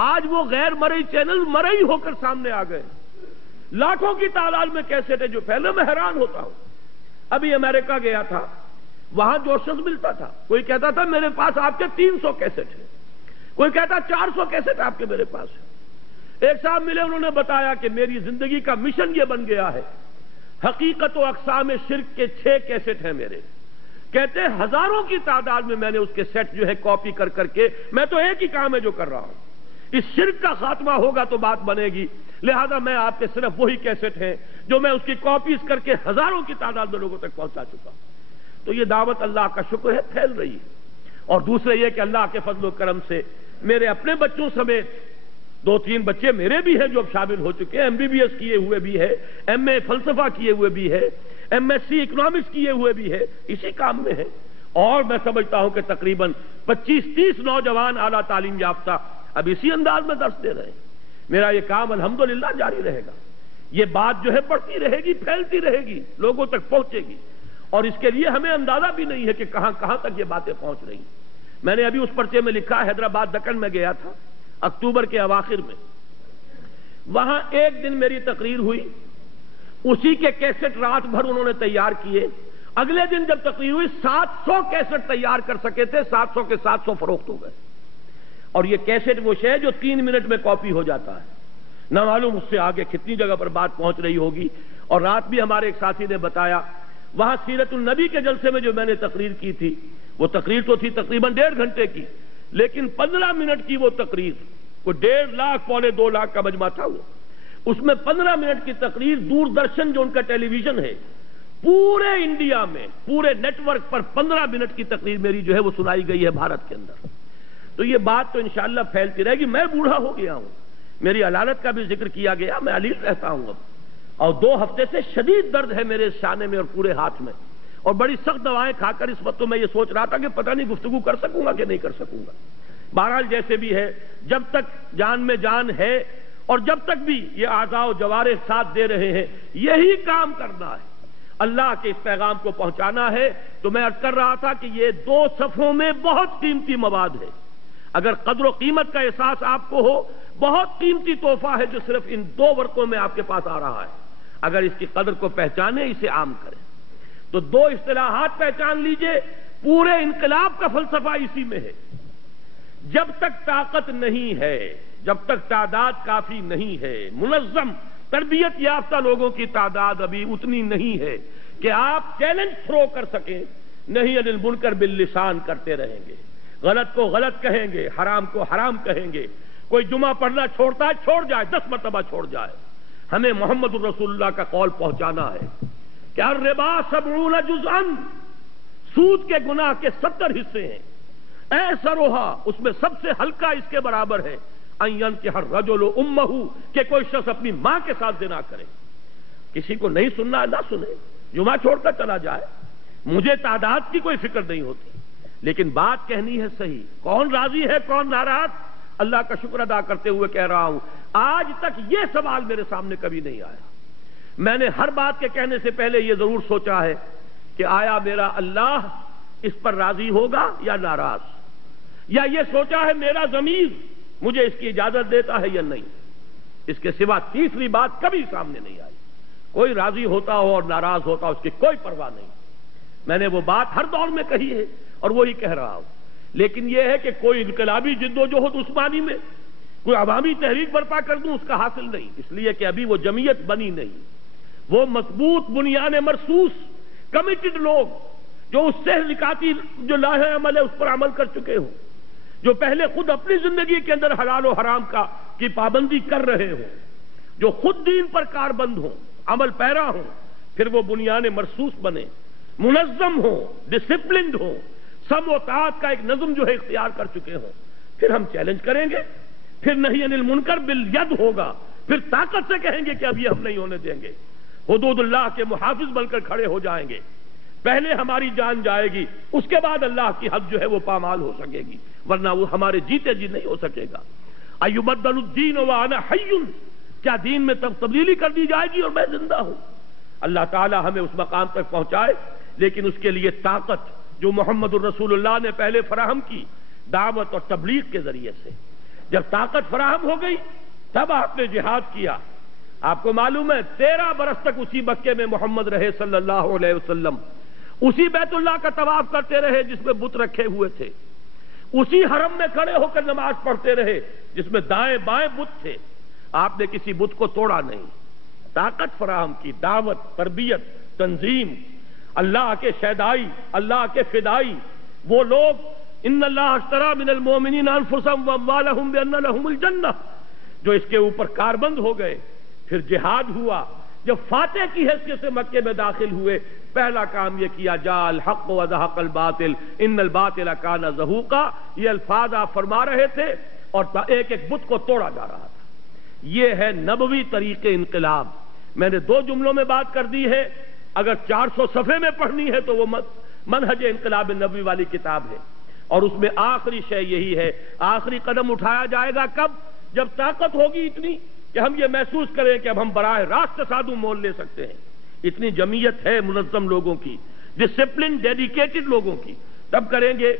آج وہ غیر مرئی چینل مرئی ہو کر سامنے آ گئے، لاکھوں کی تعداد میں کیسٹ ہے جو پہلے میں حیران ہوتا ہوں۔ ابھی امریکہ گیا تھا، وہاں جو شخص ملتا تھا کوئی کہتا تھا میرے پاس آپ کے 300 کیسٹ ہیں، کوئی کہتا 400 کیسٹ آپ کے میرے پاس ہیں۔ ایک صاحب ملے، انہوں نے بتایا کہ میری زندگی کا مشن یہ بن گیا ہے، حقیقت و اقسام شرک کے 6 کیسٹ ہیں میرے، کہتے ہیں ہزاروں کی تعداد میں نے اس کے سیٹ جو ہے کاپی کر کر کے، میں تو ایک ہی کام ہے جو کر رہا ہوں، اس شرک کا خاتمہ ہوگا تو بات بنے گی، لہذا میں آپ کے صرف وہی کیسٹ ہیں جو میں اس کی کاپیز کر کے ہزاروں کی تعداد میں لوگوں تک پہنچا چکا ہوں۔ تو یہ دعوت اللہ کا شکر ہے پھیل رہی ہے۔ اور دوسرے یہ کہ اللہ کے فضل و کرم سے میرے اپنے بچوں سمیت 2-3 بچے میرے بھی ہیں جو اب شامل ہو چکے ہیں، MBBS کیے ہوئے بھی ہے، MA فلسفہ کیے ہوئے بھی ہے، MSc اکنامکس کیے ہوئے بھی ہے، اسی کام میں ہے۔ اور میں سمجھتا ہوں کہ تقریباً 25-30 نوجوان اعلیٰ تعلیم یافتہ اب اسی انداز میں درس دے رہے ہیں۔ میرا یہ کام الحمدللہ جاری رہے گا، یہ بات جو ہے بڑھتی رہے گی، پھیلتی رہے گی، لوگوں تک پہنچے گی، اور اس کے لیے ہمیں اندازہ بھی نہیں ہے کہ کہاں کہاں تک یہ باتیں پہنچ رہی ہیں۔ میں نے ابھی اس پرچے میں لکھا، حیدرآباد دکن میں گیا تھا اکتوبر کے اواخر میں، وہاں ایک دن میری تقریر ہوئی، اسی کے کیسٹ رات بھر انہوں نے تیار کیے، اگلے دن جب تقریر ہوئی 700 کیسٹ تیار کر سکے تھے، 700 کے 700 فروخت ہو گئے۔ اور یہ کیسٹ وہ شے جو 3 منٹ میں کاپی ہو جاتا ہے، نہ معلوم اس سے آگے کتنی جگہ پر بات پہنچ رہی ہوگی۔ اور رات بھی ہمارے ایک ساتھی نے بتایا، وہاں سیرت النبی کے جلسے میں جو میں نے تقریر کی تھی، وہ تقریر تو تھی تقریباً 1.5 گھنٹے کی، لیکن 15 منٹ کی وہ تقریر، وہ 1.5 لاکھ 2.25 لاکھ کا مجمع تھا وہ، اس میں 15 منٹ کی تقریر دوردرشن جو ان کا ٹیلی ویژن ہے پورے انڈیا میں، پورے نیٹ ورک پر 15 منٹ کی تقریر میری جو ہے وہ سنائی گئی ہے بھارت کے اندر۔ تو یہ بات تو انشاءاللہ پھیلتی رہے گی۔ میں بوڑھا ہو گیا ہوں، میری علالت کا بھی ذکر کیا گیا، میں علیل رہتا ہوں اب، اور 2 ہفتے سے شدید درد ہے میرے شانے میں اور پورے ہاتھ میں، اور بڑی سخت دوائیں کھا کر اس وقت تو میں یہ سوچ رہا تھا کہ پتہ نہیں گفتگو کر سکوں گا کہ نہیں کر سکوں گا۔ بہرحال جیسے بھی ہے، جب تک جان میں جان ہے اور جب تک بھی یہ اعضاء و جوارح ساتھ دے رہے ہیں، یہی کام کرنا ہے، اللہ کے اس پیغام کو پہنچانا ہے۔ تو میں عرض کر رہا تھا کہ یہ 2 صفحوں میں بہت قیمتی مواد ہے، اگر قدر و قیمت کا احساس آپ کو ہو، بہت قیمتی تحفہ ہے جو صرف ان 2 ورقوں میں آپ کے پاس آ رہا ہے۔ اگر اس کی قدر کو پہچانے، اسے عام کریں، تو 2 اصطلاحات پہچان لیجئے، پورے انقلاب کا فلسفہ اسی میں ہے۔ جب تک طاقت نہیں ہے، جب تک تعداد کافی نہیں ہے، منظم تربیت یافتہ لوگوں کی تعداد ابھی اتنی نہیں ہے کہ آپ چیلنج تھرو کر سکیں، نہیں عن المنکر باللسان کرتے رہیں گے، غلط کو غلط کہیں گے، حرام کو حرام کہیں گے، کوئی جمعہ پڑھنا چھوڑتا ہے چھوڑ جائے، 10 مرتبہ چھوڑ جائے۔ ہمیں محمد الرسول اللہ کا قول پہنچانا ہے کہ الربا 70 جزءا، سود کے گناہ کے 70 حصے ہیں، ایسرھا، اس میں سب سے ہلکا اس کے برابر ہے ان ينكح الرجل امه، کہ کوئی شخص اپنی ماں کے ساتھ زنا کرے۔ کسی کو نہیں سننا نہ سنے، جمعہ چھوڑ کر چلا جائے، مجھے تعداد کی کوئی فکر نہیں ہوتی، لیکن بات کہنی ہے صحیح. کون راضی ہے کون ناراض؟ اللہ کا شکر ادا کرتے ہوئے کہہ رہا ہوں آج تک یہ سوال میرے سامنے کبھی نہیں آیا. میں نے ہر بات کے کہنے سے پہلے یہ ضرور سوچا ہے کہ آیا میرا اللہ اس پر راضی ہوگا یا ناراض، یا یہ سوچا ہے میرا ضمیر مجھے اس کی اجازت دیتا ہے یا نہیں. اس کے سوا تیسری بات کبھی سامنے نہیں آئی. کوئی راضی ہوتا ہو اور ناراض ہوتا ہو اس کی کوئی پرواہ نہیں. میں نے وہ بات ہر دور میں کہی ہے اور وہی کہہ رہا ہوں. لیکن یہ ہے کہ کوئی انقلابی جد و جہد عثمانی میں کوئی عوامی تحریک برپا کر دوں اس کا حاصل نہیں، اس لیے کہ ابھی وہ جمعیت بنی نہیں. وہ مضبوط بنیان مرصوص کمیٹڈ لوگ جو اس سے نکاتی جو لاہ عمل ہے اس پر عمل کر چکے ہوں، جو پہلے خود اپنی زندگی کے اندر حلال و حرام کی پابندی کر رہے ہوں، جو خود دین پر کاربند ہوں، عمل پیرا ہوں، پھر وہ بنیان مرصوص بنے، منظم ہوں، ڈسپلنڈ ہوں، سم و طاعت کا ایک نظم جو ہے اختیار کر چکے ہوں. پھر ہم چیلنج کریں گے، پھر نہی عن المنکر بالید ہوگا، پھر طاقت سے کہیں گے کہ اب یہ ہم نہیں ہونے دیں گے. حدود اللہ کے محافظ بن کر کھڑے ہو جائیں گے. پہلے ہماری جان جائے گی، اس کے بعد اللہ کی حد جو ہے وہ پامال ہو سکے گی، ورنہ وہ ہمارے جیتے جی نہیں ہو سکے گا. ایبدل الدین وانا حی، کیا دین میں تبدیلی کر دی جائے گی اور میں زندہ ہوں؟ اللہ تعالی ہمیں اس مقام تک پہنچائے، لیکن اس کے لیے طاقت جو محمد الرسول اللہ نے پہلے فراہم کی دعوت اور تبلیغ کے ذریعے سے. جب طاقت فراہم ہو گئی تب آپ نے جہاد کیا. آپ کو معلوم ہے 13 برس تک اسی مکے میں محمد رہے صلی اللہ علیہ وسلم، اسی بیت اللہ کا طواف کرتے رہے جس میں بت رکھے ہوئے تھے، اسی حرم میں کھڑے ہو کر نماز پڑھتے رہے جس میں دائیں بائیں بت تھے. آپ نے کسی بت کو توڑا نہیں. طاقت فراہم کی، دعوت، تربیت، تنظیم، اللہ کے شیدائی، اللہ کے فدائی، وہ لوگ ان اللہ اشتری من المؤمنین انفسهم واموالهم بان لهم الجنہ، جو اس کے اوپر کاربند ہو گئے. پھر جہاد ہوا. جب فاتح کی حیثیت سے مکے میں داخل ہوئے پہلا کام یہ کیا جاء الحق وزهق الباطل ان الباطل کان زہوقا. یہ الفاظ آپ فرما رہے تھے اور ایک ایک بت کو توڑا جا رہا تھا. یہ ہے نبوی طریق انقلاب. میں نے 2 جملوں میں بات کر دی ہے، اگر 400 صفحے میں پڑھنی ہے تو وہ منہج انقلاب نبوی والی کتاب ہے. اور اس میں آخری شے یہی ہے، آخری قدم اٹھایا جائے گا کب؟ جب طاقت ہوگی اتنی کہ ہم یہ محسوس کریں کہ اب ہم براہ راست تصادم مول لے سکتے ہیں. اتنی جمعیت ہے منظم لوگوں کی، ڈسپلن ڈیڈیکیٹڈ لوگوں کی، تب کریں گے.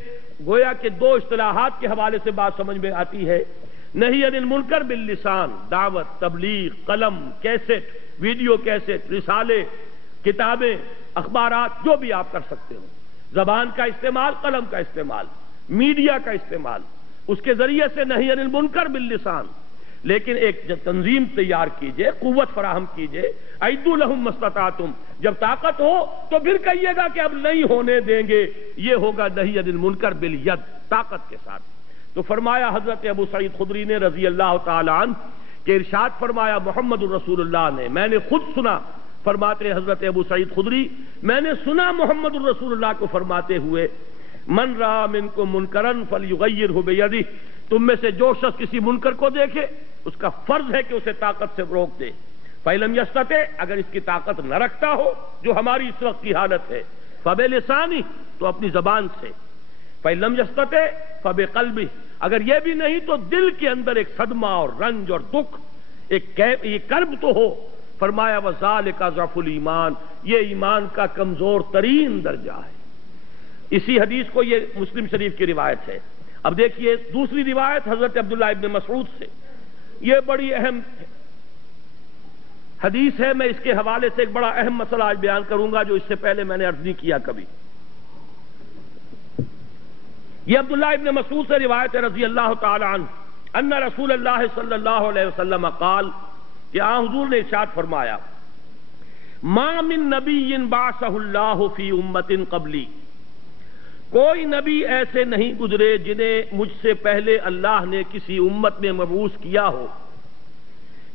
گویا کہ 2 اصطلاحات کے حوالے سے بات سمجھ میں آتی ہے. نہی عن المنکر باللسان، دعوت، تبلیغ، قلم، کیسٹ، ویڈیو کیسٹ، رسالے، کتابیں، اخبارات، جو بھی آپ کر سکتے ہو. زبان کا استعمال، قلم کا استعمال، میڈیا کا استعمال، اس کے ذریعے سے نہی عن المنکر باللسان. لیکن ایک تنظیم تیار کیجئے، قوت فراہم کیجئے. اعدوا لهم ما استطعتم، جب طاقت ہو تو پھر کہیے گا کہ اب نہیں ہونے دیں گے. یہ ہوگا نہی عن المنکر بالید، طاقت کے ساتھ. تو فرمایا حضرت ابو سعید خدری نے رضی اللہ تعالی عنہ کہ ارشاد فرمایا محمد الرسول اللہ نے، میں نے خود سنا، فرماتے حضرت ابو سعید خدری، میں نے سنا محمد الرسول اللہ کو فرماتے ہوئے من رأى منکم منکرا فلیغیرہ بیدہ، تم میں سے جو شخص کسی منکر کو دیکھے اس کا فرض ہے کہ اسے طاقت سے روک دے. فَإِلَمْ يَسْتَطِعْ، اگر اس کی طاقت نہ رکھتا ہو جو ہماری اس وقت کی حالت ہے، فَبِلِسَانِهِ، تو اپنی زبان سے. فَإِلَمْ يَسْتَطِعْ فَبِقَلْبِهِ، اگر یہ بھی نہیں تو دل کے اندر ایک صدمہ اور رنج اور دکھ، یہ کرب تو ہو. فرمایا وَذَلِكَ ضَعْفُ الْإِيمَانِ، یہ ایمان کا کمزور ترین درجہ ہے. اسی حدیث کو یہ مسلم شریف کی روایت ہے. اب دیکھیے دوسری روایت حضرت عبداللہ ابن مسعود سے، یہ بڑی اہم حدیث ہے. میں اس کے حوالے سے ایک بڑا اہم مسئلہ آج بیان کروں گا جو اس سے پہلے میں نے عرض نہیں کیا کبھی. یہ عبداللہ ابن مسعود سے روایت ہے رضی اللہ تعالی عنہ ان رسول اللہ صلی اللہ علیہ وسلم قال، کہ حضور نے ارشاد فرمایا ما من نبی بعثہ اللہ فی امت قبلی، کوئی نبی ایسے نہیں گزرے جنہیں مجھ سے پہلے اللہ نے کسی امت میں مبعوث کیا ہو،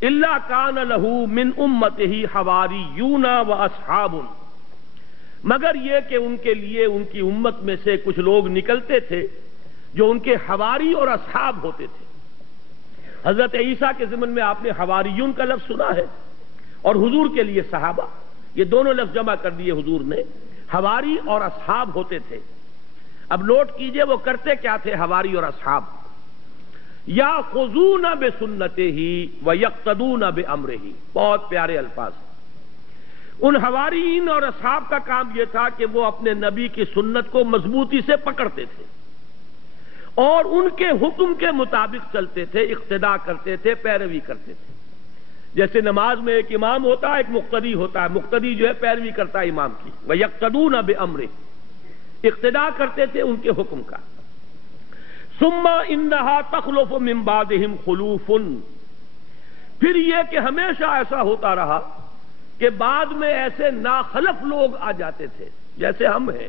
الا کان لہ من امتہ حواریون و اصحاب، مگر یہ کہ ان کے لیے ان کی امت میں سے کچھ لوگ نکلتے تھے جو ان کے حواری اور اصحاب ہوتے تھے. حضرت عیسیٰ کے ضمن میں آپ نے حواریون کا لفظ سنا ہے، اور حضور کے لیے صحابہ، یہ دونوں لفظ جمع کر دیے حضور نے. حواری اور اصحاب ہوتے تھے. اب نوٹ کیجئے وہ کرتے کیا تھے حواری اور اصحاب، یاخذون بسنتہ ویقتدون بامرہ، بہت پیارے الفاظ۔ ان حواریین اور اصحاب کا کام یہ تھا کہ وہ اپنے نبی کی سنت کو مضبوطی سے پکڑتے تھے اور ان کے حکم کے مطابق چلتے تھے، اقتداء کرتے تھے، پیروی کرتے تھے۔ جیسے نماز میں ایک امام ہوتا ہے، ایک مقتدی ہوتا ہے، مقتدی جو ہے پیروی کرتا ہے امام کی، وَيَقْتَدُونَ بِأَمْرِهِ، اقتداء کرتے تھے ان کے حکم کا۔ ثُمَّ إِنَّهَا تَخْلُفُ مِن بَعْدِهِمْ خُلُوفٌ، پھر یہ کہ ہمیشہ ایسا ہوتا رہا کہ بعد میں ایسے ناخلف لوگ آ جاتے تھے، جیسے ہم ہیں،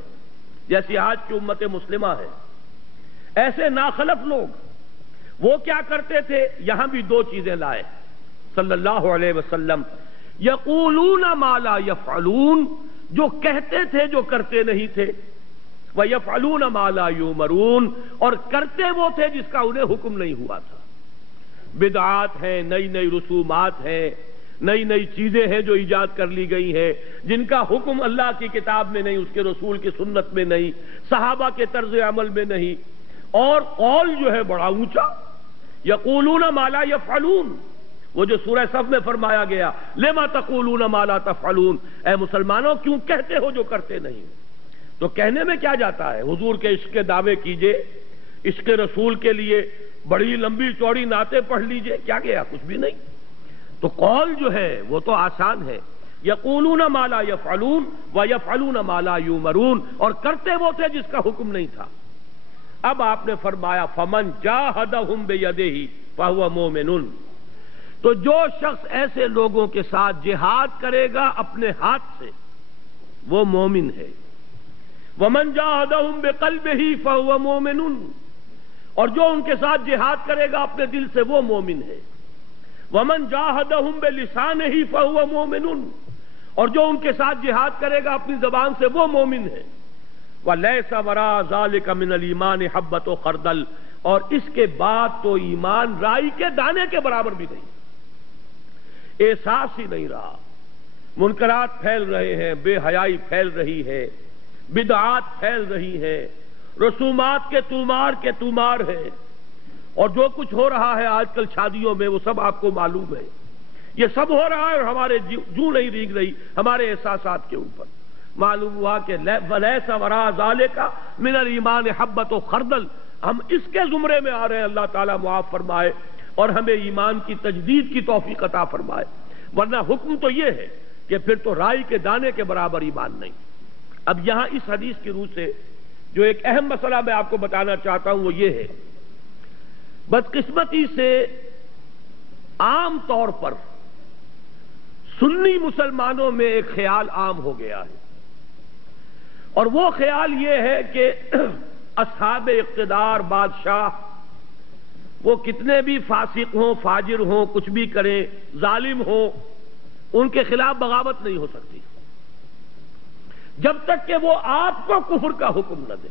جیسی آج کی امت مسلمہ ہے، ایسے ناخلف لوگ وہ کیا کرتے تھے؟ یہاں بھی دو چیزیں لائے صلی اللہ علیہ وسلم، یقولون ما لا یفعلون، جو کہتے تھے جو کرتے نہیں تھے، ویفعلون ما لا یؤمرون، اور کرتے وہ تھے جس کا انہیں حکم نہیں ہوا تھا۔ بدعات ہیں، نئی نئی رسومات ہیں، نئی نئی چیزیں ہیں جو ایجاد کر لی گئی ہیں، جن کا حکم اللہ کی کتاب میں نہیں، اس کے رسول کی سنت میں نہیں، صحابہ کے طرز عمل میں نہیں، اور قول جو ہے بڑا اونچا، یقولون ما لا یفعلون، وہ جو سورہ صف میں فرمایا گیا لما تقولون ما لا تفعلون، اے مسلمانوں کیوں کہتے ہو جو کرتے نہیں؟ تو کہنے میں کیا جاتا ہے؟ حضور کے عشق کے دعوے کیجئے، عشق رسول کے لیے بڑی لمبی چوڑی نعتیں پڑھ لیجئے، کیا گیا؟ کچھ بھی نہیں۔ تو قول جو ہے وہ تو آسان ہے، یقولون ما لا یفعلون ویفعلون ما لا یؤمرون، اور کرتے وہ تھے جس کا حکم نہیں تھا۔ اب آپ نے فرمایا فمن جاہدہم بیدہ فہو مومن، تو جو شخص ایسے لوگوں کے ساتھ جہاد کرے گا اپنے ہاتھ سے وہ مومن ہے۔ ومن جاہدہم بقلبہ فہو مومن، اور جو ان کے ساتھ جہاد کرے گا اپنے دل سے وہ مومن ہے۔ ومن جاہدہم بلسانہ فہو مومن، اور جو ان کے ساتھ جہاد کرے گا اپنی زبان سے وہ مومن ہے۔ وَلَيْسَ وَرَاءَ ذَلِكَ مِنَ الْإِيمَانِ حَبَّةُ خَرْدَلٍ، اور اس کے بعد تو ایمان رائی کے دانے کے برابر بھی نہیں، احساس ہی نہیں رہا۔ منکرات پھیل رہے ہیں، بے حیائی پھیل رہی ہے، بدعات پھیل رہی ہیں، رسومات کے تومار ہے، اور جو کچھ ہو رہا ہے آج کل شادیوں میں وہ سب آپ کو معلوم ہے، یہ سب ہو رہا ہے اور ہمارے جو نہیں ریگ رہی ہمارے احساسات کے اوپر۔ معلوم ہوا کہ وَلَيْسَ وَرَاءَ ذَلِكَ مِنَ الْإِيمَانِ حَبَّةُ خَرْدَلٍ، ہم اس کے زمرے میں آ رہے ہیں، اللہ تعالیٰ معاف فرمائے اور ہمیں ایمان کی تجدید کی توفیق عطا فرمائے، ورنہ حکم تو یہ ہے کہ پھر تو رائی کے دانے کے برابر ایمان نہیں۔ اب یہاں اس حدیث کی روح سے جو ایک اہم مسئلہ میں آپ کو بتانا چاہتا ہوں وہ یہ ہے، بدقسمتی سے عام طور پر سنی مسلمانوں میں ایک خیال عام ہو گیا ہے، اور وہ خیال یہ ہے کہ اصحاب اقتدار، بادشاہ، وہ کتنے بھی فاسق ہوں، فاجر ہوں، کچھ بھی کریں، ظالم ہوں، ان کے خلاف بغاوت نہیں ہو سکتی جب تک کہ وہ آپ کو کفر کا حکم نہ دے۔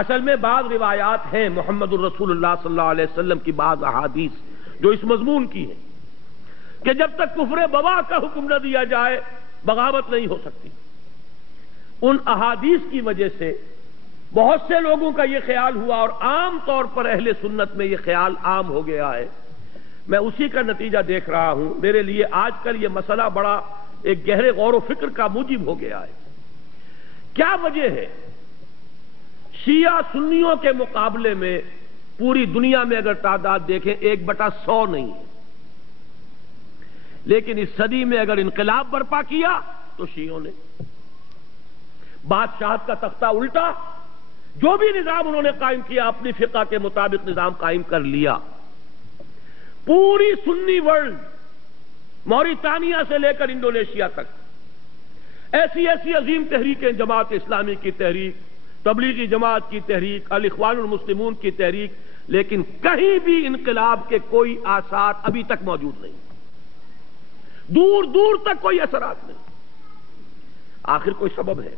اصل میں بعض روایات ہیں محمد الرسول اللہ صلی اللہ علیہ وسلم کی، بعض احادیث جو اس مضمون کی ہیں کہ جب تک کفر بواح کا حکم نہ دیا جائے بغاوت نہیں ہو سکتی۔ ان احادیث کی وجہ سے بہت سے لوگوں کا یہ خیال ہوا، اور عام طور پر اہل سنت میں یہ خیال عام ہو گیا ہے۔ میں اسی کا نتیجہ دیکھ رہا ہوں، میرے لیے آج کل یہ مسئلہ بڑا ایک گہرے غور و فکر کا موجب ہو گیا ہے۔ کیا وجہ ہے؟ شیعہ سنیوں کے مقابلے میں پوری دنیا میں اگر تعداد دیکھیں 1/100 نہیں ہے، لیکن اس صدی میں اگر انقلاب برپا کیا تو شیعوں نے بادشاہت کا تختہ الٹا، جو بھی نظام انہوں نے قائم کیا اپنی فقہ کے مطابق نظام قائم کر لیا۔ پوری سنی ورلڈ، موریتانیہ سے لے کر انڈونیشیا تک، ایسی ایسی عظیم تحریکیں، جماعت اسلامی کی تحریک، تبلیغی جماعت کی تحریک، الاخوان المسلمون کی تحریک، لیکن کہیں بھی انقلاب کے کوئی آثار ابھی تک موجود نہیں، دور دور تک کوئی اثرات نہیں۔ آخر کوئی سبب ہے؟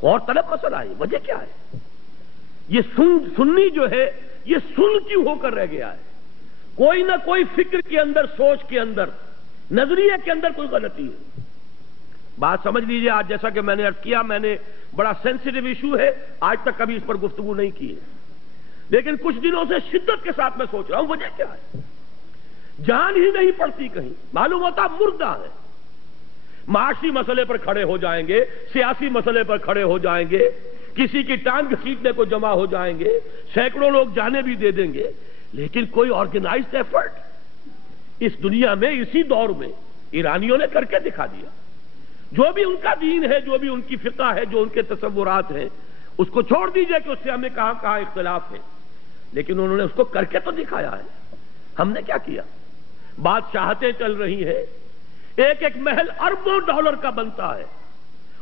اور طلب مسئلہ ہے، وجہ کیا ہے؟ یہ سنی جو ہے یہ سن کیوں ہو کر رہ گیا ہے؟ کوئی نہ کوئی فکر کے اندر، سوچ کے اندر، نظریے کے اندر کوئی غلطی ہے۔ بات سمجھ لیجئے، آج جیسا کہ میں نے عرض کیا، میں نے بڑا سینسیٹیو ایشو ہے، آج تک کبھی اس پر گفتگو نہیں کی ہے، لیکن کچھ دنوں سے شدت کے ساتھ میں سوچ رہا ہوں وجہ کیا ہے؟ جان ہی نہیں پڑتی کہیں، معلوم ہوتا مردہ ہے۔ معاشی مسئلے پر کھڑے ہو جائیں گے، سیاسی مسئلے پر کھڑے ہو جائیں گے، کسی کی ٹانگ کھینچنے کو جمع ہو جائیں گے، سینکڑوں لوگ جانے بھی دے دیں گے، لیکن کوئی آرگنائزڈ ایفرٹ اس دنیا میں، اسی دور میں ایرانیوں نے کر کے دکھا دیا۔ جو بھی ان کا دین ہے، جو بھی ان کی فقہ ہے، جو ان کے تصورات ہیں، اس کو چھوڑ دیجئے کہ اس سے ہمیں کہاں کہاں اختلاف ہے، لیکن انہوں نے اس کو کر کے تو دکھایا ہے۔ ہم نے کیا کیا؟ بادشاہتیں چل رہی ہیں، ایک ایک محل اربوں ڈالر کا بنتا ہے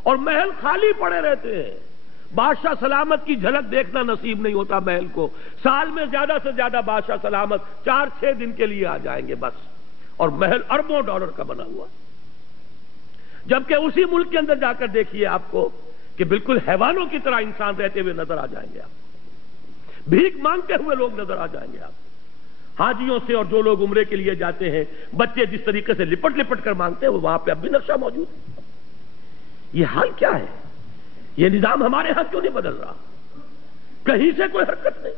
اور محل خالی پڑے رہتے ہیں، بادشاہ سلامت کی جھلک دیکھنا نصیب نہیں ہوتا محل کو، سال میں زیادہ سے زیادہ بادشاہ سلامت 4-6 دن کے لیے آ جائیں گے بس، اور محل اربوں ڈالر کا بنا ہوا، جبکہ اسی ملک کے اندر جا کر دیکھیے آپ کو کہ بالکل حیوانوں کی طرح انسان رہتے ہوئے نظر آ جائیں گے، آپ بھیک مانگتے ہوئے لوگ نظر آ جائیں گے، آپ حاجیوں سے، اور جو لوگ عمرے کے لیے جاتے ہیں، بچے جس طریقے سے لپٹ لپٹ کر مانگتے ہیں، وہاں پہ اب بھی نقشہ موجود ہے۔ یہ حال کیا ہے؟ یہ نظام ہمارے ہاں کیوں نہیں بدل رہا؟ کہیں سے کوئی حرکت نہیں۔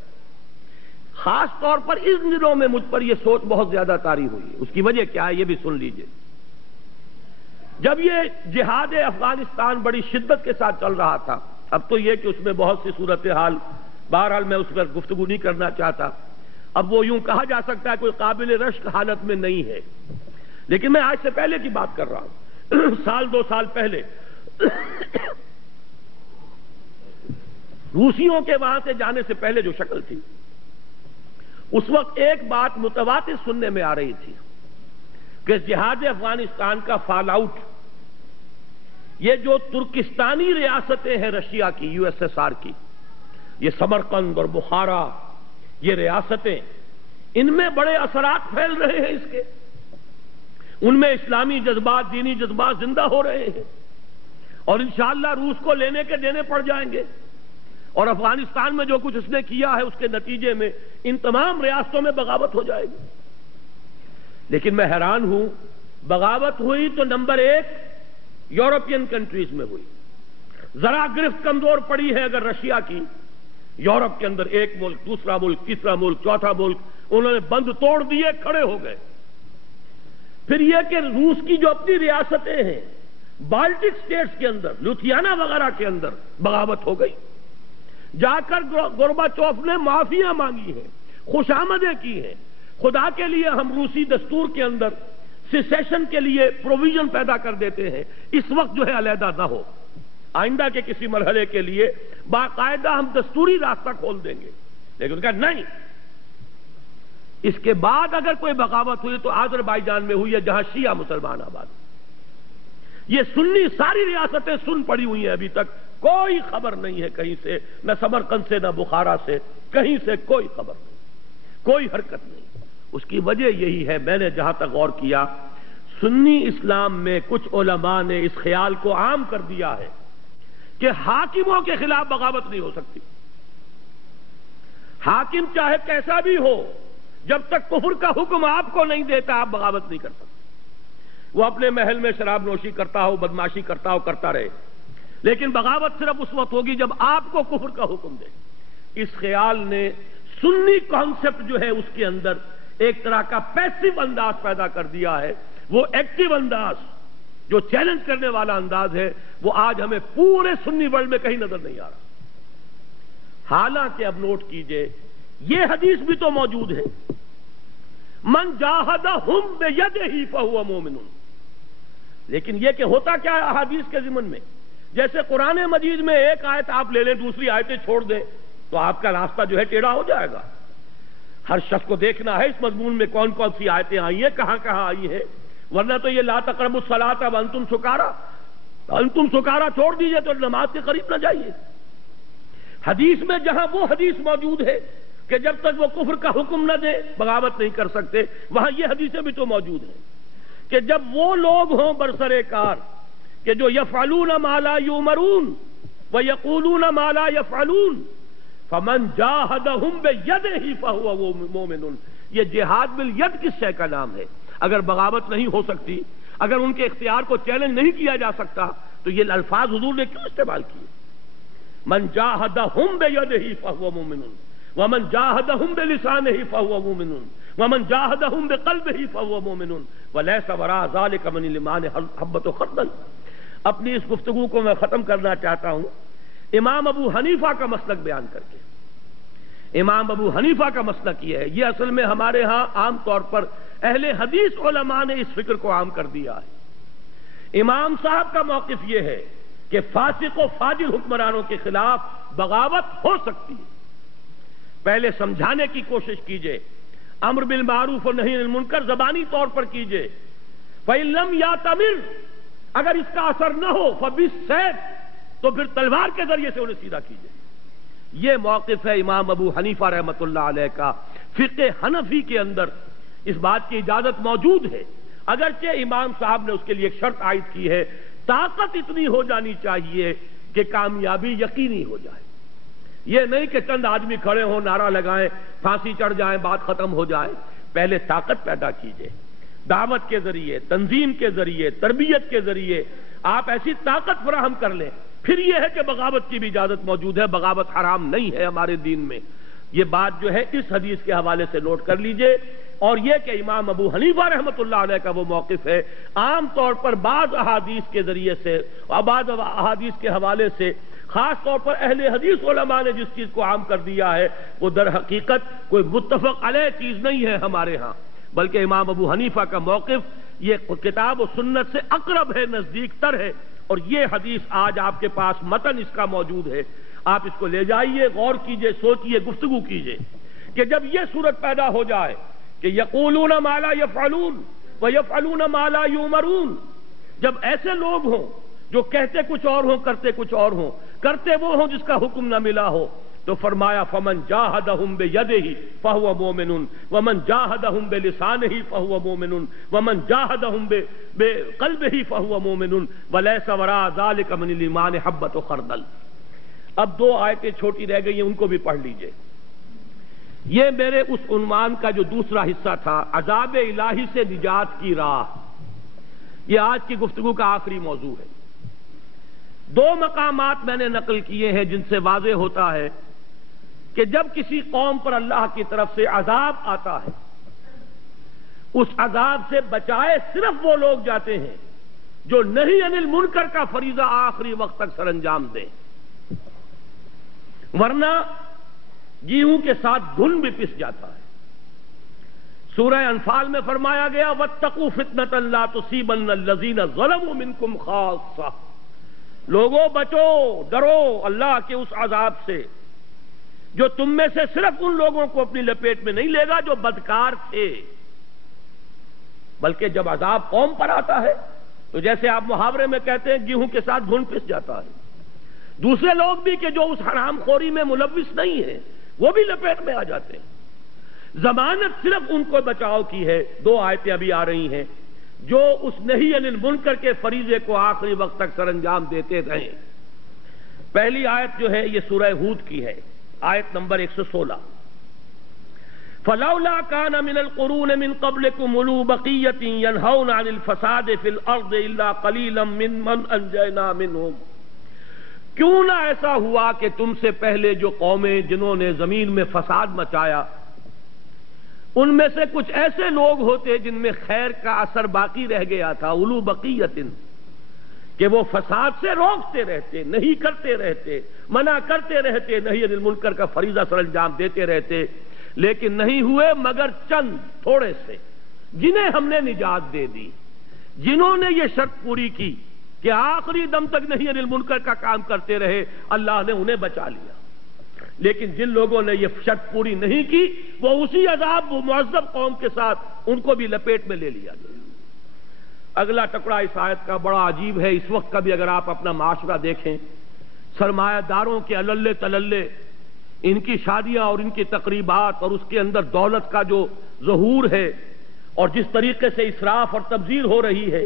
خاص طور پر اس دنوں میں مجھ پر یہ سوچ بہت زیادہ طاری ہوئی ہے۔ اس کی وجہ کیا ہے یہ بھی سن لیجئے۔ جب یہ جہاد افغانستان بڑی شدت کے ساتھ چل رہا تھا، اب تو یہ کہ اس میں بہت سی صورتحال، بہرحال میں اس پر گفتگو نہیں کرنا چاہتا، اب وہ یوں کہا جا سکتا ہے کوئی قابل رشک حالت میں نہیں ہے، لیکن میں آج سے پہلے کی بات کر رہا ہوں، سال 2 سال پہلے روسیوں کے وہاں سے جانے سے پہلے جو شکل تھی، اس وقت ایک بات متواتر سننے میں آ رہی تھی کہ جہاد افغانستان کا فال آؤٹ، یہ جو ترکستانی ریاستیں ہیں رشیا کی، یو ایس ایس آر کی، یہ سمرقند اور بخارا، یہ ریاستیں، ان میں بڑے اثرات پھیل رہے ہیں اس کے، ان میں اسلامی جذبات، دینی جذبات زندہ ہو رہے ہیں، اور انشاءاللہ روس کو لینے کے دینے پڑ جائیں گے، اور افغانستان میں جو کچھ اس نے کیا ہے اس کے نتیجے میں ان تمام ریاستوں میں بغاوت ہو جائے گی۔ لیکن میں حیران ہوں، بغاوت ہوئی تو نمبر 1 یورپین کنٹریز میں ہوئی، ذرا گرفت کمزور پڑی ہے اگر رشیا کی، یورپ کے اندر ایک ملک، دوسرا ملک، تیسرا ملک، چوتھا ملک، انہوں نے بند توڑ دیے، کھڑے ہو گئے۔ پھر یہ کہ روس کی جو اپنی ریاستیں ہیں، بالٹک سٹیٹس کے اندر، لوتھیانا وغیرہ کے اندر بغاوت ہو گئی، جا کر گورباچوف نے معافیاں مانگی ہیں، خوشامدیں کی ہیں، خدا کے لیے ہم روسی دستور کے اندر سیسیشن کے لیے پروویژن پیدا کر دیتے ہیں، اس وقت جو ہے علیحدہ نہ ہو، آئندہ کے کسی مرحلے کے لیے باقاعدہ ہم دستوری راستہ کھول دیں گے، لیکن کہا نہیں، اس کے بعد اگر کوئی بغاوت ہوئی تو آذربائیجان میں ہوئی ہے جہاں شیعہ مسلمان آباد، یہ سنی ساری ریاستیں سن پڑی ہوئی ہیں، ابھی تک کوئی خبر نہیں ہے کہیں سے، نہ سمرقند سے، نہ بخارا سے، کہیں سے کوئی خبر نہیں، کوئی حرکت نہیں۔ اس کی وجہ یہی ہے، میں نے جہاں تک غور کیا، سنی اسلام میں کچھ علماء نے اس خیال کو عام کر دیا ہے کہ حاکموں کے خلاف بغاوت نہیں ہو سکتی، حاکم چاہے کیسا بھی ہو، جب تک کفر کا حکم آپ کو نہیں دیتا آپ بغاوت نہیں کر سکتے، وہ اپنے محل میں شراب نوشی کرتا ہو، بدماشی کرتا ہو، کرتا رہے، لیکن بغاوت صرف اس وقت ہوگی جب آپ کو کفر کا حکم دے۔ اس خیال نے سنی کانسیپٹ جو ہے اس کے اندر ایک طرح کا پیسو انداز پیدا کر دیا ہے، وہ ایکٹیو انداز جو چیلنج کرنے والا انداز ہے وہ آج ہمیں پورے سنی ورلڈ میں کہیں نظر نہیں آ رہا۔ حالانکہ اب نوٹ کیجئے یہ حدیث بھی تو موجود ہے، من جاہدہم بیدہ فہو مومن، لیکن یہ کہ ہوتا کیا ہے احادیث کے ضمن میں، جیسے قرآن مجید میں ایک آیت آپ لے لیں، دوسری آیتیں چھوڑ دیں تو آپ کا راستہ جو ہے ٹیڑھا ہو جائے گا۔ ہر شخص کو دیکھنا ہے اس مضمون میں کون کون سی آیتیں آئی ہیں، کہاں کہاں آئی ہیں، ورنہ تو یہ لا تقربوا الصلاۃ وانتم سکارا، انتم سکارا چھوڑ دیجئے تو نماز کے قریب نہ جائیے۔ حدیث میں جہاں وہ حدیث موجود ہے کہ جب تک وہ کفر کا حکم نہ دے بغاوت نہیں کر سکتے، وہاں یہ حدیثیں بھی تو موجود ہیں کہ جب وہ لوگ ہوں برسر کار کہ جو یفعلون ما لا یؤمرون ویقولون ما لا یفعلون فمن جاہدہم بیدہ فہو مومن، یہ جہاد بالید کس شے کا نام ہے؟ اگر بغاوت نہیں ہو سکتی، اگر ان کے اختیار کو چیلنج نہیں کیا جا سکتا تو یہ الفاظ حضور نے کیوں استعمال کیے؟ من جاہدہم بیدہ فہو مومن ومن جاہدہم بلسانہ فہو مومن ومن جاہدہم بقلبہ فہو مومن ولیس وراء ذلک من الایمان حبۃ خردل۔ اپنی اس گفتگو کو میں ختم کرنا چاہتا ہوں امام ابو حنیفہ کا مسلک بیان کر کے۔ امام ابو حنیفہ کا مسلک یہ ہے، یہ اصل میں ہمارے ہاں عام طور پر اہل حدیث علماء نے اس فکر کو عام کر دیا ہے۔ امام صاحب کا موقف یہ ہے کہ فاسق و فاجر حکمرانوں کے خلاف بغاوت ہو سکتی ہے، پہلے سمجھانے کی کوشش کیجئے، امر بالمعروف و نہی عن المنکر زبانی طور پر کیجئے، فَإِن لَمْ يَأْتَمِرْ، اگر اس کا اثر نہ ہو فَبِالسَّيْفِ، تو پھر تلوار کے ذریعے سے انہیں سیدھا کیجئے۔ یہ موقف ہے امام ابو حنیفہ رحمۃ اللہ علیہ کا۔ فقہ حنفی کے اندر اس بات کی اجازت موجود ہے، اگرچہ امام صاحب نے اس کے لیے ایک شرط عائد کی ہے، طاقت اتنی ہو جانی چاہیے کہ کامیابی یقینی ہو جائے۔ یہ نہیں کہ چند آدمی کھڑے ہوں، نعرہ لگائیں، پھانسی چڑھ جائیں، بات ختم ہو جائے۔ پہلے طاقت پیدا کیجئے، دعوت کے ذریعے، تنظیم کے ذریعے، تربیت کے ذریعے آپ ایسی طاقت فراہم کر لیں۔ پھر یہ ہے کہ بغاوت کی بھی اجازت موجود ہے، بغاوت حرام نہیں ہے ہمارے دین میں۔ یہ بات جو ہے اس حدیث کے حوالے سے نوٹ کر لیجئے، اور یہ کہ امام ابو حنیفہ رحمۃ اللہ علیہ کا وہ موقف ہے، عام طور پر بعض احادیث کے ذریعے سے اور بعض احادیث کے حوالے سے خاص طور پر اہل حدیث علماء نے جس چیز کو عام کر دیا ہے وہ در حقیقت کوئی متفق علیہ چیز نہیں ہے ہمارے ہاں، بلکہ امام ابو حنیفہ کا موقف یہ کتاب و سنت سے اقرب ہے، نزدیک تر ہے، اور یہ حدیث آج آپ کے پاس متن اس کا موجود ہے، آپ اس کو لے جائیے، غور کیجئے، سوچئے، گفتگو کیجئے کہ جب یہ صورت پیدا ہو جائے کہ یقولون ما لا یفعلون ویفعلون ما لا یؤمرون، جب ایسے لوگ ہوں جو کہتے کچھ اور ہوں کرتے کچھ اور ہوں، کرتے وہ ہوں جس کا حکم نہ ملا ہو، تو فرمایا فمن جاہدہم بیدہ فہو مومن ومن جاہدہم بلسانہ فہو مومن ومن جاہدہم بقلبہ فہو مومن ولیس وراء ذلک من الایمان حبۃ خردل۔ اب دو آیتیں چھوٹی رہ گئی ہیں، ان کو بھی پڑھ لیجئے۔ یہ میرے اس عنوان کا جو دوسرا حصہ تھا، عذاب الہی سے نجات کی راہ، یہ آج کی گفتگو کا آخری موضوع ہے۔ دو مقامات میں نے نقل کیے ہیں جن سے واضح ہوتا ہے کہ جب کسی قوم پر اللہ کی طرف سے عذاب آتا ہے، اس عذاب سے بچائے صرف وہ لوگ جاتے ہیں جو نہی عن المنکر کا فریضہ آخری وقت تک سر انجام دیں، ورنہ گیہوں کے ساتھ گھن بھی پس جاتا ہے۔ سورہ انفال میں فرمایا گیا واتقوا فتنة لا تصیبن الذین ظلموا منکم خاصہ، لوگوں بچو، ڈرو اللہ کے اس عذاب سے جو تم میں سے صرف ان لوگوں کو اپنی لپیٹ میں نہیں لے گا جو بدکار تھے، بلکہ جب عذاب قوم پر آتا ہے تو جیسے آپ محاورے میں کہتے ہیں گیہوں کے ساتھ گھن پس جاتا ہے، دوسرے لوگ بھی کہ جو اس حرام خوری میں ملوث نہیں ہیں وہ بھی لپیٹ میں آ جاتے ہیں۔ ضمانت صرف ان کو بچاؤ کی ہے۔ دو آیتیں ابھی آ رہی ہیں جو اس نہی عن المنکر کے فریضے کو آخری وقت تک سر انجام دیتے رہیں۔ پہلی آیت جو ہے یہ سورہ ہود کی ہے، آیت نمبر 116، فَلَوْلَا كَانَ مِنَ الْقُرُونِ مِنْ قَبْلِكُمْ أُولُو بَقِيَّةٍ يَنْهَوْنَ عَنِ الْفَسَادِ فِي الْأَرْضِ إِلَّا قَلِيلًا مِّمَّنْ أَنْجَيْنَا مِنْهُمْ، کیوں نہ ایسا ہوا کہ تم سے پہلے جو قومیں جنہوں نے زمین میں فساد مچایا، ان میں سے کچھ ایسے لوگ ہوتے جن میں خیر کا اثر باقی رہ گیا تھا، اولو بقیۃ، کہ وہ فساد سے روکتے رہتے، نہیں کرتے رہتے، منع کرتے رہتے، نہی عن المنکر کا فریضہ سر انجام دیتے رہتے، لیکن نہیں ہوئے مگر چند تھوڑے سے جنہیں ہم نے نجات دے دی، جنہوں نے یہ شرط پوری کی کہ آخری دم تک نہی عن المنکر کا کام کرتے رہے، اللہ نے انہیں بچا لیا۔ لیکن جن لوگوں نے یہ شرط پوری نہیں کی وہ اسی عذاب وہ معذب قوم کے ساتھ ان کو بھی لپیٹ میں لے لیا گیا۔ اگلا ٹکڑا اس آیت کا بڑا عجیب ہے۔ اس وقت کا بھی اگر آپ اپنا معاشرہ دیکھیں، سرمایہ داروں کے اللے تللے، ان کی شادیاں اور ان کی تقریبات اور اس کے اندر دولت کا جو ظہور ہے اور جس طریقے سے اسراف اور تبذیر ہو رہی ہے،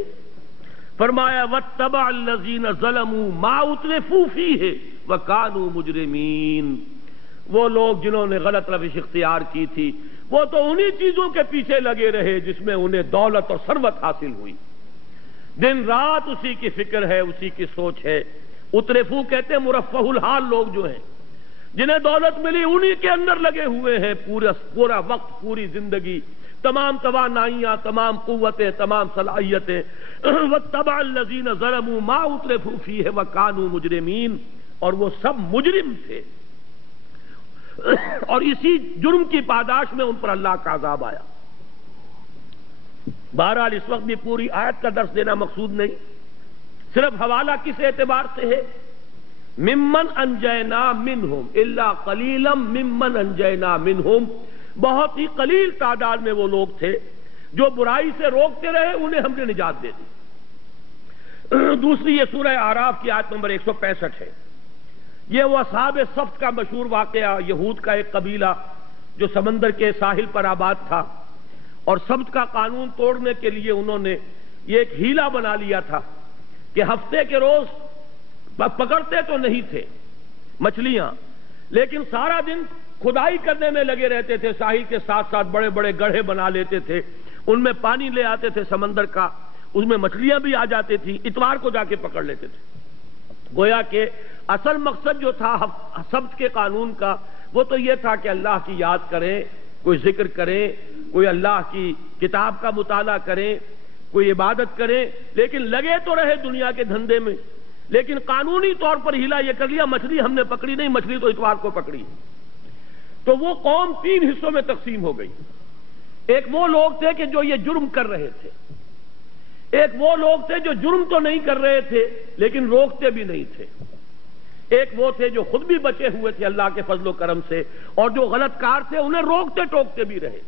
فرمایا وَاتَّبَعَ الَّذِينَ ظَلَمُوا مَا أُتْرِفُوا فِيهِ وَكَانُوا مُجْرِمِينَ، وہ لوگ جنہوں نے غلط روش اختیار کی تھی وہ تو انہی چیزوں کے پیچھے لگے رہے جس میں انہیں دولت اور ثروت حاصل ہوئی۔ دن رات اسی کی فکر ہے، اسی کی سوچ ہے۔ اترفو کہتے ہیں مرفہ الحال لوگ جو ہیں، جنہیں دولت ملی انہی کے اندر لگے ہوئے ہیں پورا وقت، پوری زندگی، تمام توانائیاں، تمام قوتیں، تمام صلاحیتیں۔ واتبع الذین ظلموا ما اترفوا فیہ وکانوا مجرمین، اور وہ سب مجرم تھے، اور اسی جرم کی پاداش میں ان پر اللہ کا عذاب آیا۔ بہرحال اس وقت بھی پوری آیت کا درس دینا مقصود نہیں، صرف حوالہ کس اعتبار سے ہے؟ ممن انجینا منہم الا قلیلا ممن انجینا منہم، بہت ہی قلیل تعداد میں وہ لوگ تھے جو برائی سے روکتے رہے، انہیں ہم نے نجات دے دی۔ دوسری یہ سورہ اعراف کی آیت نمبر 165 ہے۔ یہ وہ اصحاب صفت کا مشہور واقعہ، یہود کا ایک قبیلہ جو سمندر کے ساحل پر آباد تھا، اور سبت کا قانون توڑنے کے لیے انہوں نے یہ ایک ہیلا بنا لیا تھا کہ ہفتے کے روز پکڑتے تو نہیں تھے مچھلیاں، لیکن سارا دن کھدائی کرنے میں لگے رہتے تھے، ساحل کے ساتھ ساتھ بڑے بڑے گڑھے بنا لیتے تھے، ان میں پانی لے آتے تھے سمندر کا، اس میں مچھلیاں بھی آ جاتی تھی، اتوار کو جا کے پکڑ لیتے تھے۔ گویا کہ اصل مقصد جو تھا سبت کے قانون کا وہ تو یہ تھا کہ اللہ کی یاد کریں، کوئی ذکر کریں، کوئی اللہ کی کتاب کا مطالعہ کریں، کوئی عبادت کریں، لیکن لگے تو رہے دنیا کے دھندے میں۔ لیکن قانونی طور پر ہیلا یہ کر لیا، مچھلی ہم نے پکڑی نہیں، مچھلی تو اتوار کو پکڑی۔ تو وہ قوم 3 حصوں میں تقسیم ہو گئی۔ ایک وہ لوگ تھے کہ جو یہ جرم کر رہے تھے، ایک وہ لوگ تھے جو جرم تو نہیں کر رہے تھے لیکن روکتے بھی نہیں تھے، ایک وہ تھے جو خود بھی بچے ہوئے تھے اللہ کے فضل و کرم سے، اور جو غلط کار تھے انہیں روکتے ٹوکتے بھی رہے۔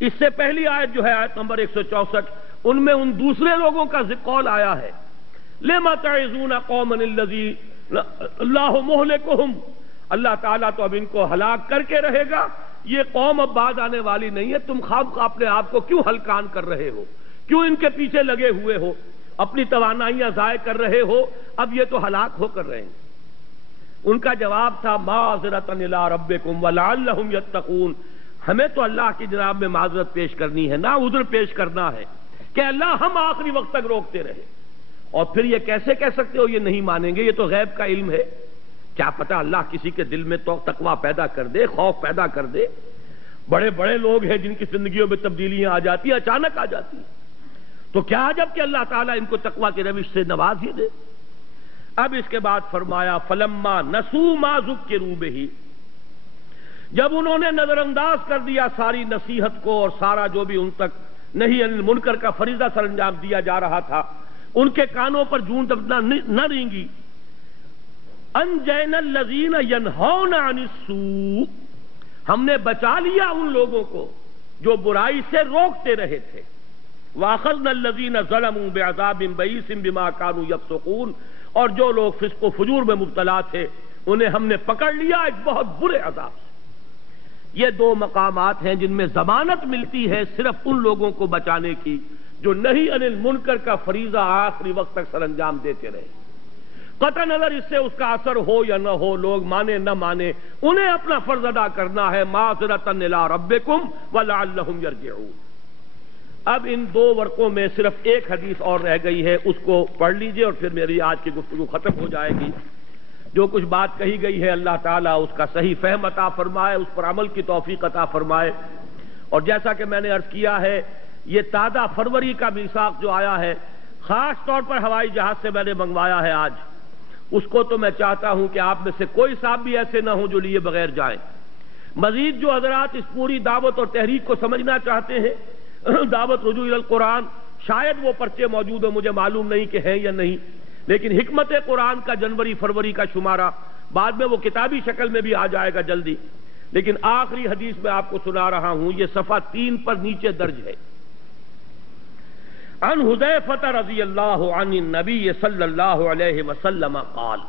اس سے پہلی آیت جو ہے آیت نمبر 164، ان میں ان دوسرے لوگوں کا قول آیا ہے، لِمَ تَعِظُونَ قَوْمًا الَّذِينَ اللَّهُ مُهْلِكُهُمْ، اللہ تعالیٰ تو اب ان کو ہلاک کر کے رہے گا، یہ قوم اب بعد آنے والی نہیں ہے، تم خواب اپنے آپ کو کیوں ہلکان کر رہے ہو، کیوں ان کے پیچھے لگے ہوئے ہو، اپنی توانائیاں ضائع کر رہے ہو، اب یہ تو ہلاک ہو کر رہے ہیں۔ ان کا جواب تھا مَعْذِرَةً إِلَىٰ رَبِّكُمْ وَلَعَلَّهُمْ يَتَّقُونَ، ہمیں تو اللہ کی جناب میں معذرت پیش کرنی ہے، نہ عذر پیش کرنا ہے کہ اللہ ہم آخری وقت تک روکتے رہے۔ اور پھر یہ کیسے کہہ سکتے ہو یہ نہیں مانیں گے، یہ تو غیب کا علم ہے، کیا پتا اللہ کسی کے دل میں تو تقویٰ پیدا کر دے، خوف پیدا کر دے۔ بڑے بڑے لوگ ہیں جن کی زندگیوں میں تبدیلیاں آ جاتی ہیں، اچانک آ جاتی ہیں، تو کیا عجب کہ اللہ تعالیٰ ان کو تقویٰ کی روش سے نواز ہی دے۔ اب اس کے بعد فرمایا فَلَمَّا نَسُوا مَا ذُكِّرُوا بِهِ، جب انہوں نے نظر انداز کر دیا ساری نصیحت کو اور سارا جو بھی ان تک نہی عن المنکر کا فریضہ سر انجام دیا جا رہا تھا، ان کے کانوں پر جون تک نہ رینگی، انجینا الذین ینہون عن السوء، ہم نے بچا لیا ان لوگوں کو جو برائی سے روکتے رہے تھے، واخذنا الذین ظلموا بعذاب بئیس بما کانوا یفسقون، اور جو لوگ فسق و فجور میں مبتلا تھے انہیں ہم نے پکڑ لیا ایک بہت برے عذاب سے۔ یہ 2 مقامات ہیں جن میں ضمانت ملتی ہے صرف ان لوگوں کو بچانے کی جو نہی عن المنکر کا فریضہ آخری وقت تک سر انجام دیتے رہے۔ قطع نظر اس سے اس کا اثر ہو یا نہ ہو، لوگ مانے نہ مانے، انہیں اپنا فرض ادا کرنا ہے، معذرۃ الی ربکم ولعلہم یرجعون۔ اب ان 2 ورقوں میں صرف ایک حدیث اور رہ گئی ہے، اس کو پڑھ لیجئے اور پھر میری آج کی گفتگو ختم ہو جائے گی۔ جو کچھ بات کہی گئی ہے اللہ تعالیٰ اس کا صحیح فہم عطا فرمائے، اس پر عمل کی توفیق عطا فرمائے۔ اور جیسا کہ میں نے عرض کیا ہے، یہ تازہ فروری کا میثاق جو آیا ہے، خاص طور پر ہوائی جہاز سے میں نے منگوایا ہے آج، اس کو تو میں چاہتا ہوں کہ آپ میں سے کوئی صاحب بھی ایسے نہ ہوں جو لیے بغیر جائیں۔ مزید جو حضرات اس پوری دعوت اور تحریک کو سمجھنا چاہتے ہیں، دعوت رجوع الی القرآن، شاید وہ پرچے موجود ہو، مجھے معلوم نہیں کہ ہیں یا نہیں، لیکن حکمت قرآن کا جنوری فروری کا شمارہ بعد میں وہ کتابی شکل میں بھی آ جائے گا جلدی، لیکن آخری حدیث میں آپ کو سنا رہا ہوں، یہ صفحہ 3 پر نیچے درج ہے۔ عن حذیفہ رضی اللہ عن النبی صلی اللہ علیہ وسلم قال،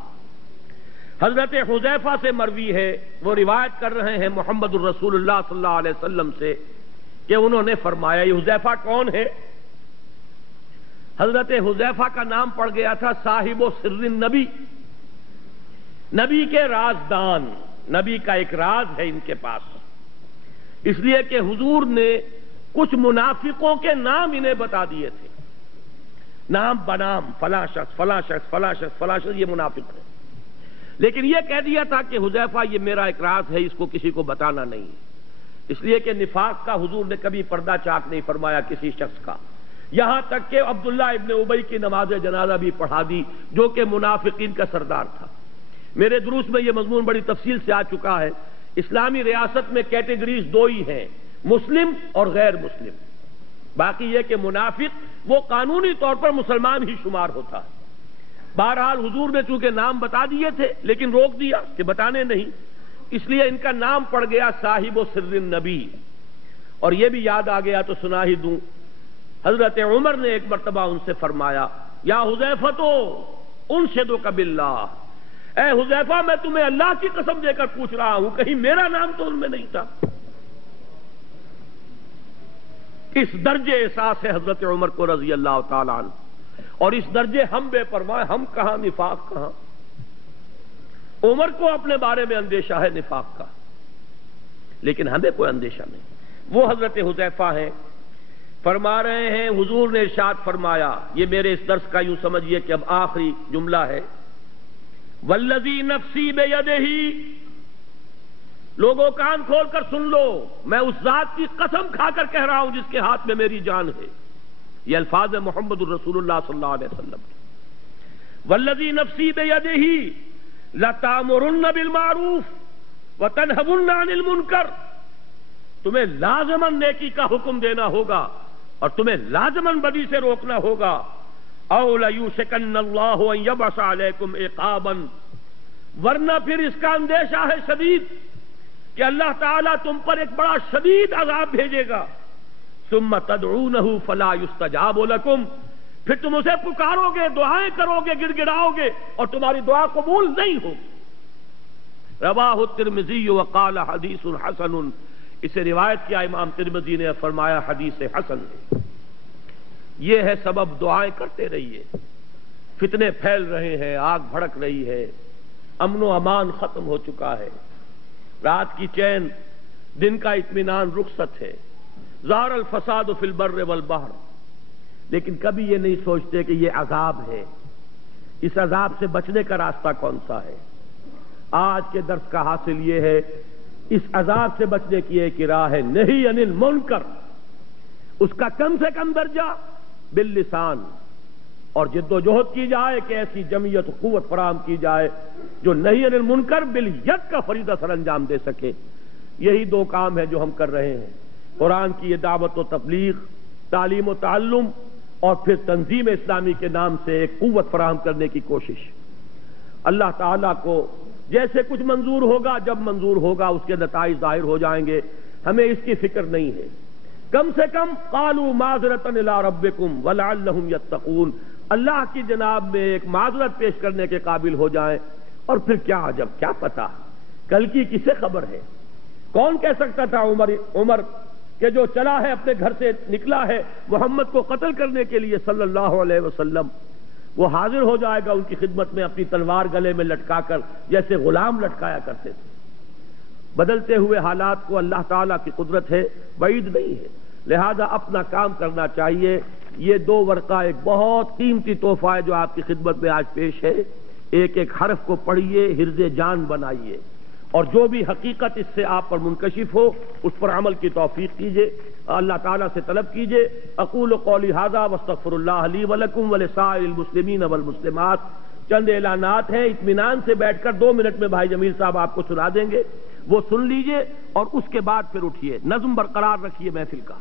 حضرت حذیفہ سے مروی ہے، وہ روایت کر رہے ہیں محمد الرسول اللہ صلی اللہ علیہ وسلم سے کہ انہوں نے فرمایا۔ یہ حذیفہ کون ہے؟ حضرت حذیفہ کا نام پڑ گیا تھا صاحب و سر النبی، نبی کے رازدان، نبی کا ایک راز ہے ان کے پاس، اس لیے کہ حضور نے کچھ منافقوں کے نام انہیں بتا دیے تھے۔ نام بنام فلاں شخص فلاں شخص فلاں شخص فلاں شخص، یہ منافق ہے. لیکن یہ کہہ دیا تھا کہ حذیفہ یہ میرا ایک راز ہے، اس کو کسی کو بتانا نہیں ہے. اس لیے کہ نفاق کا حضور نے کبھی پردہ چاک نہیں فرمایا کسی شخص کا. یہاں تک کہ عبداللہ ابن ابی کی نماز جنازہ بھی پڑھا دی، جو کہ منافقین کا سردار تھا. میرے دروس میں یہ مضمون بڑی تفصیل سے آ چکا ہے. اسلامی ریاست میں کیٹیگریز دو ہی ہیں، مسلم اور غیر مسلم. باقی یہ کہ منافق وہ قانونی طور پر مسلمان ہی شمار ہوتا ہے. بہرحال حضور نے چونکہ نام بتا دیے تھے لیکن روک دیا کہ بتانے نہیں، اس لیے ان کا نام پڑ گیا صاحب سر النبی. اور یہ بھی یاد آ گیا تو سنا ہی دوں. حضرت عمر نے ایک مرتبہ ان سے فرمایا، یا حذیفہ انشدک باللہ، اے حذیفہ میں تمہیں اللہ کی قسم دے کر پوچھ رہا ہوں، کہیں میرا نام تو ان میں نہیں تھا. اس درجے احساس ہے حضرت عمر کو رضی اللہ تعالی عنہ، اور اس درجے ہم بے پرواہ، ہم کہاں نفاق کہاں. عمر کو اپنے بارے میں اندیشہ ہے نفاق کا، لیکن ہمیں کوئی اندیشہ نہیں. وہ حضرت حذیفہ ہیں، فرما رہے ہیں حضور نے ارشاد فرمایا، یہ میرے اس درس کا یوں سمجھیے کہ اب آخری جملہ ہے، والذی نفسی بیدہ، لوگوں کان کھول کر سن لو، میں اس ذات کی قسم کھا کر کہہ رہا ہوں جس کے ہاتھ میں میری جان ہے. یہ الفاظ ہے محمد الرسول اللہ صلی اللہ علیہ وسلم. والذی نفسی بیدہ لَتَأْمُرُنَّ بِالْمَعْرُوفِ وَتَنْهَوْنَ عَنِ الْمُنْكَرِ، تمہیں لازماً نیکی کا حکم دینا ہوگا اور تمہیں لازماً بدی سے روکنا ہوگا. أَوْ لَيُوشِكَنَّ اللَّهُ أَن يَبْعَثَ عَلَيْكُمْ عِقَابًا، ورنہ پھر اس کا اندیشہ ہے شدید کہ اللہ تعالیٰ تم پر ایک بڑا شدید عذاب بھیجے گا. ثُمَّ تَدْعُونَهُ فَلَا يُسْتَجَابُ لَكُمْ، پھر تم اسے پکارو گے، دعائیں کرو گے، گڑ گڑاؤ گے اور تمہاری دعا قبول نہیں ہوگی. رواہ الترمذی وقال حدیث حسن، اسے روایت کیا امام ترمذی نے، فرمایا حدیث حسن ہے. یہ ہے سبب، دعائیں کرتے رہیے. فتنے پھیل رہے ہیں، آگ بھڑک رہی ہے، امن و امان ختم ہو چکا ہے، رات کی چین، دن کا اطمینان رخصت ہے. ظہر الفساد فی البر والبحر، لیکن کبھی یہ نہیں سوچتے کہ یہ عذاب ہے، اس عذاب سے بچنے کا راستہ کون سا ہے. آج کے درس کا حاصل یہ ہے، اس عذاب سے بچنے کی ایک راہ ہے نہی عن المنکر، اس کا کم سے کم درجہ باللسان، اور جد و جہد کی جائے کہ ایسی جمعیت قوت فراہم کی جائے جو نہی عن المنکر بالید کا فریضہ سر انجام دے سکے. یہی دو کام ہیں جو ہم کر رہے ہیں، قرآن کی یہ دعوت و تبلیغ، تعلیم و تعلم، اور پھر تنظیم اسلامی کے نام سے ایک قوت فراہم کرنے کی کوشش. اللہ تعالیٰ کو جیسے کچھ منظور ہوگا، جب منظور ہوگا اس کے نتائج ظاہر ہو جائیں گے، ہمیں اس کی فکر نہیں ہے. کم سے کم قالوا معذرۃ الی ربکم ولعلہم یتقون، اللہ کی جناب میں ایک معذرت پیش کرنے کے قابل ہو جائیں. اور پھر کیا عجب، کیا پتہ کل کی کسے خبر ہے. کون کہہ سکتا تھا عمر کہ جو چلا ہے اپنے گھر سے نکلا ہے محمد کو قتل کرنے کے لیے صلی اللہ علیہ وسلم، وہ حاضر ہو جائے گا ان کی خدمت میں اپنی تلوار گلے میں لٹکا کر جیسے غلام لٹکایا کرتے تھے. بدلتے ہوئے حالات کو اللہ تعالیٰ کی قدرت ہے، بعید نہیں ہے. لہذا اپنا کام کرنا چاہیے. یہ دو ورقہ ایک بہت قیمتی تحفہ ہے جو آپ کی خدمت میں آج پیش ہے. ایک ایک حرف کو پڑھیے، حرز جان بنائیے، اور جو بھی حقیقت اس سے آپ پر منکشف ہو اس پر عمل کی توفیق کیجیے، اللہ تعالیٰ سے طلب کیجیے. اقول قولی ھذا واستغفر اللہ لی ولکم ولسائر المسلمین والمسلمات. چند اعلانات ہیں، اطمینان سے بیٹھ کر 2 منٹ میں بھائی جمیل صاحب آپ کو سنا دیں گے، وہ سن لیجئے اور اس کے بعد پھر اٹھیے. نظم برقرار رکھیے محفل کا.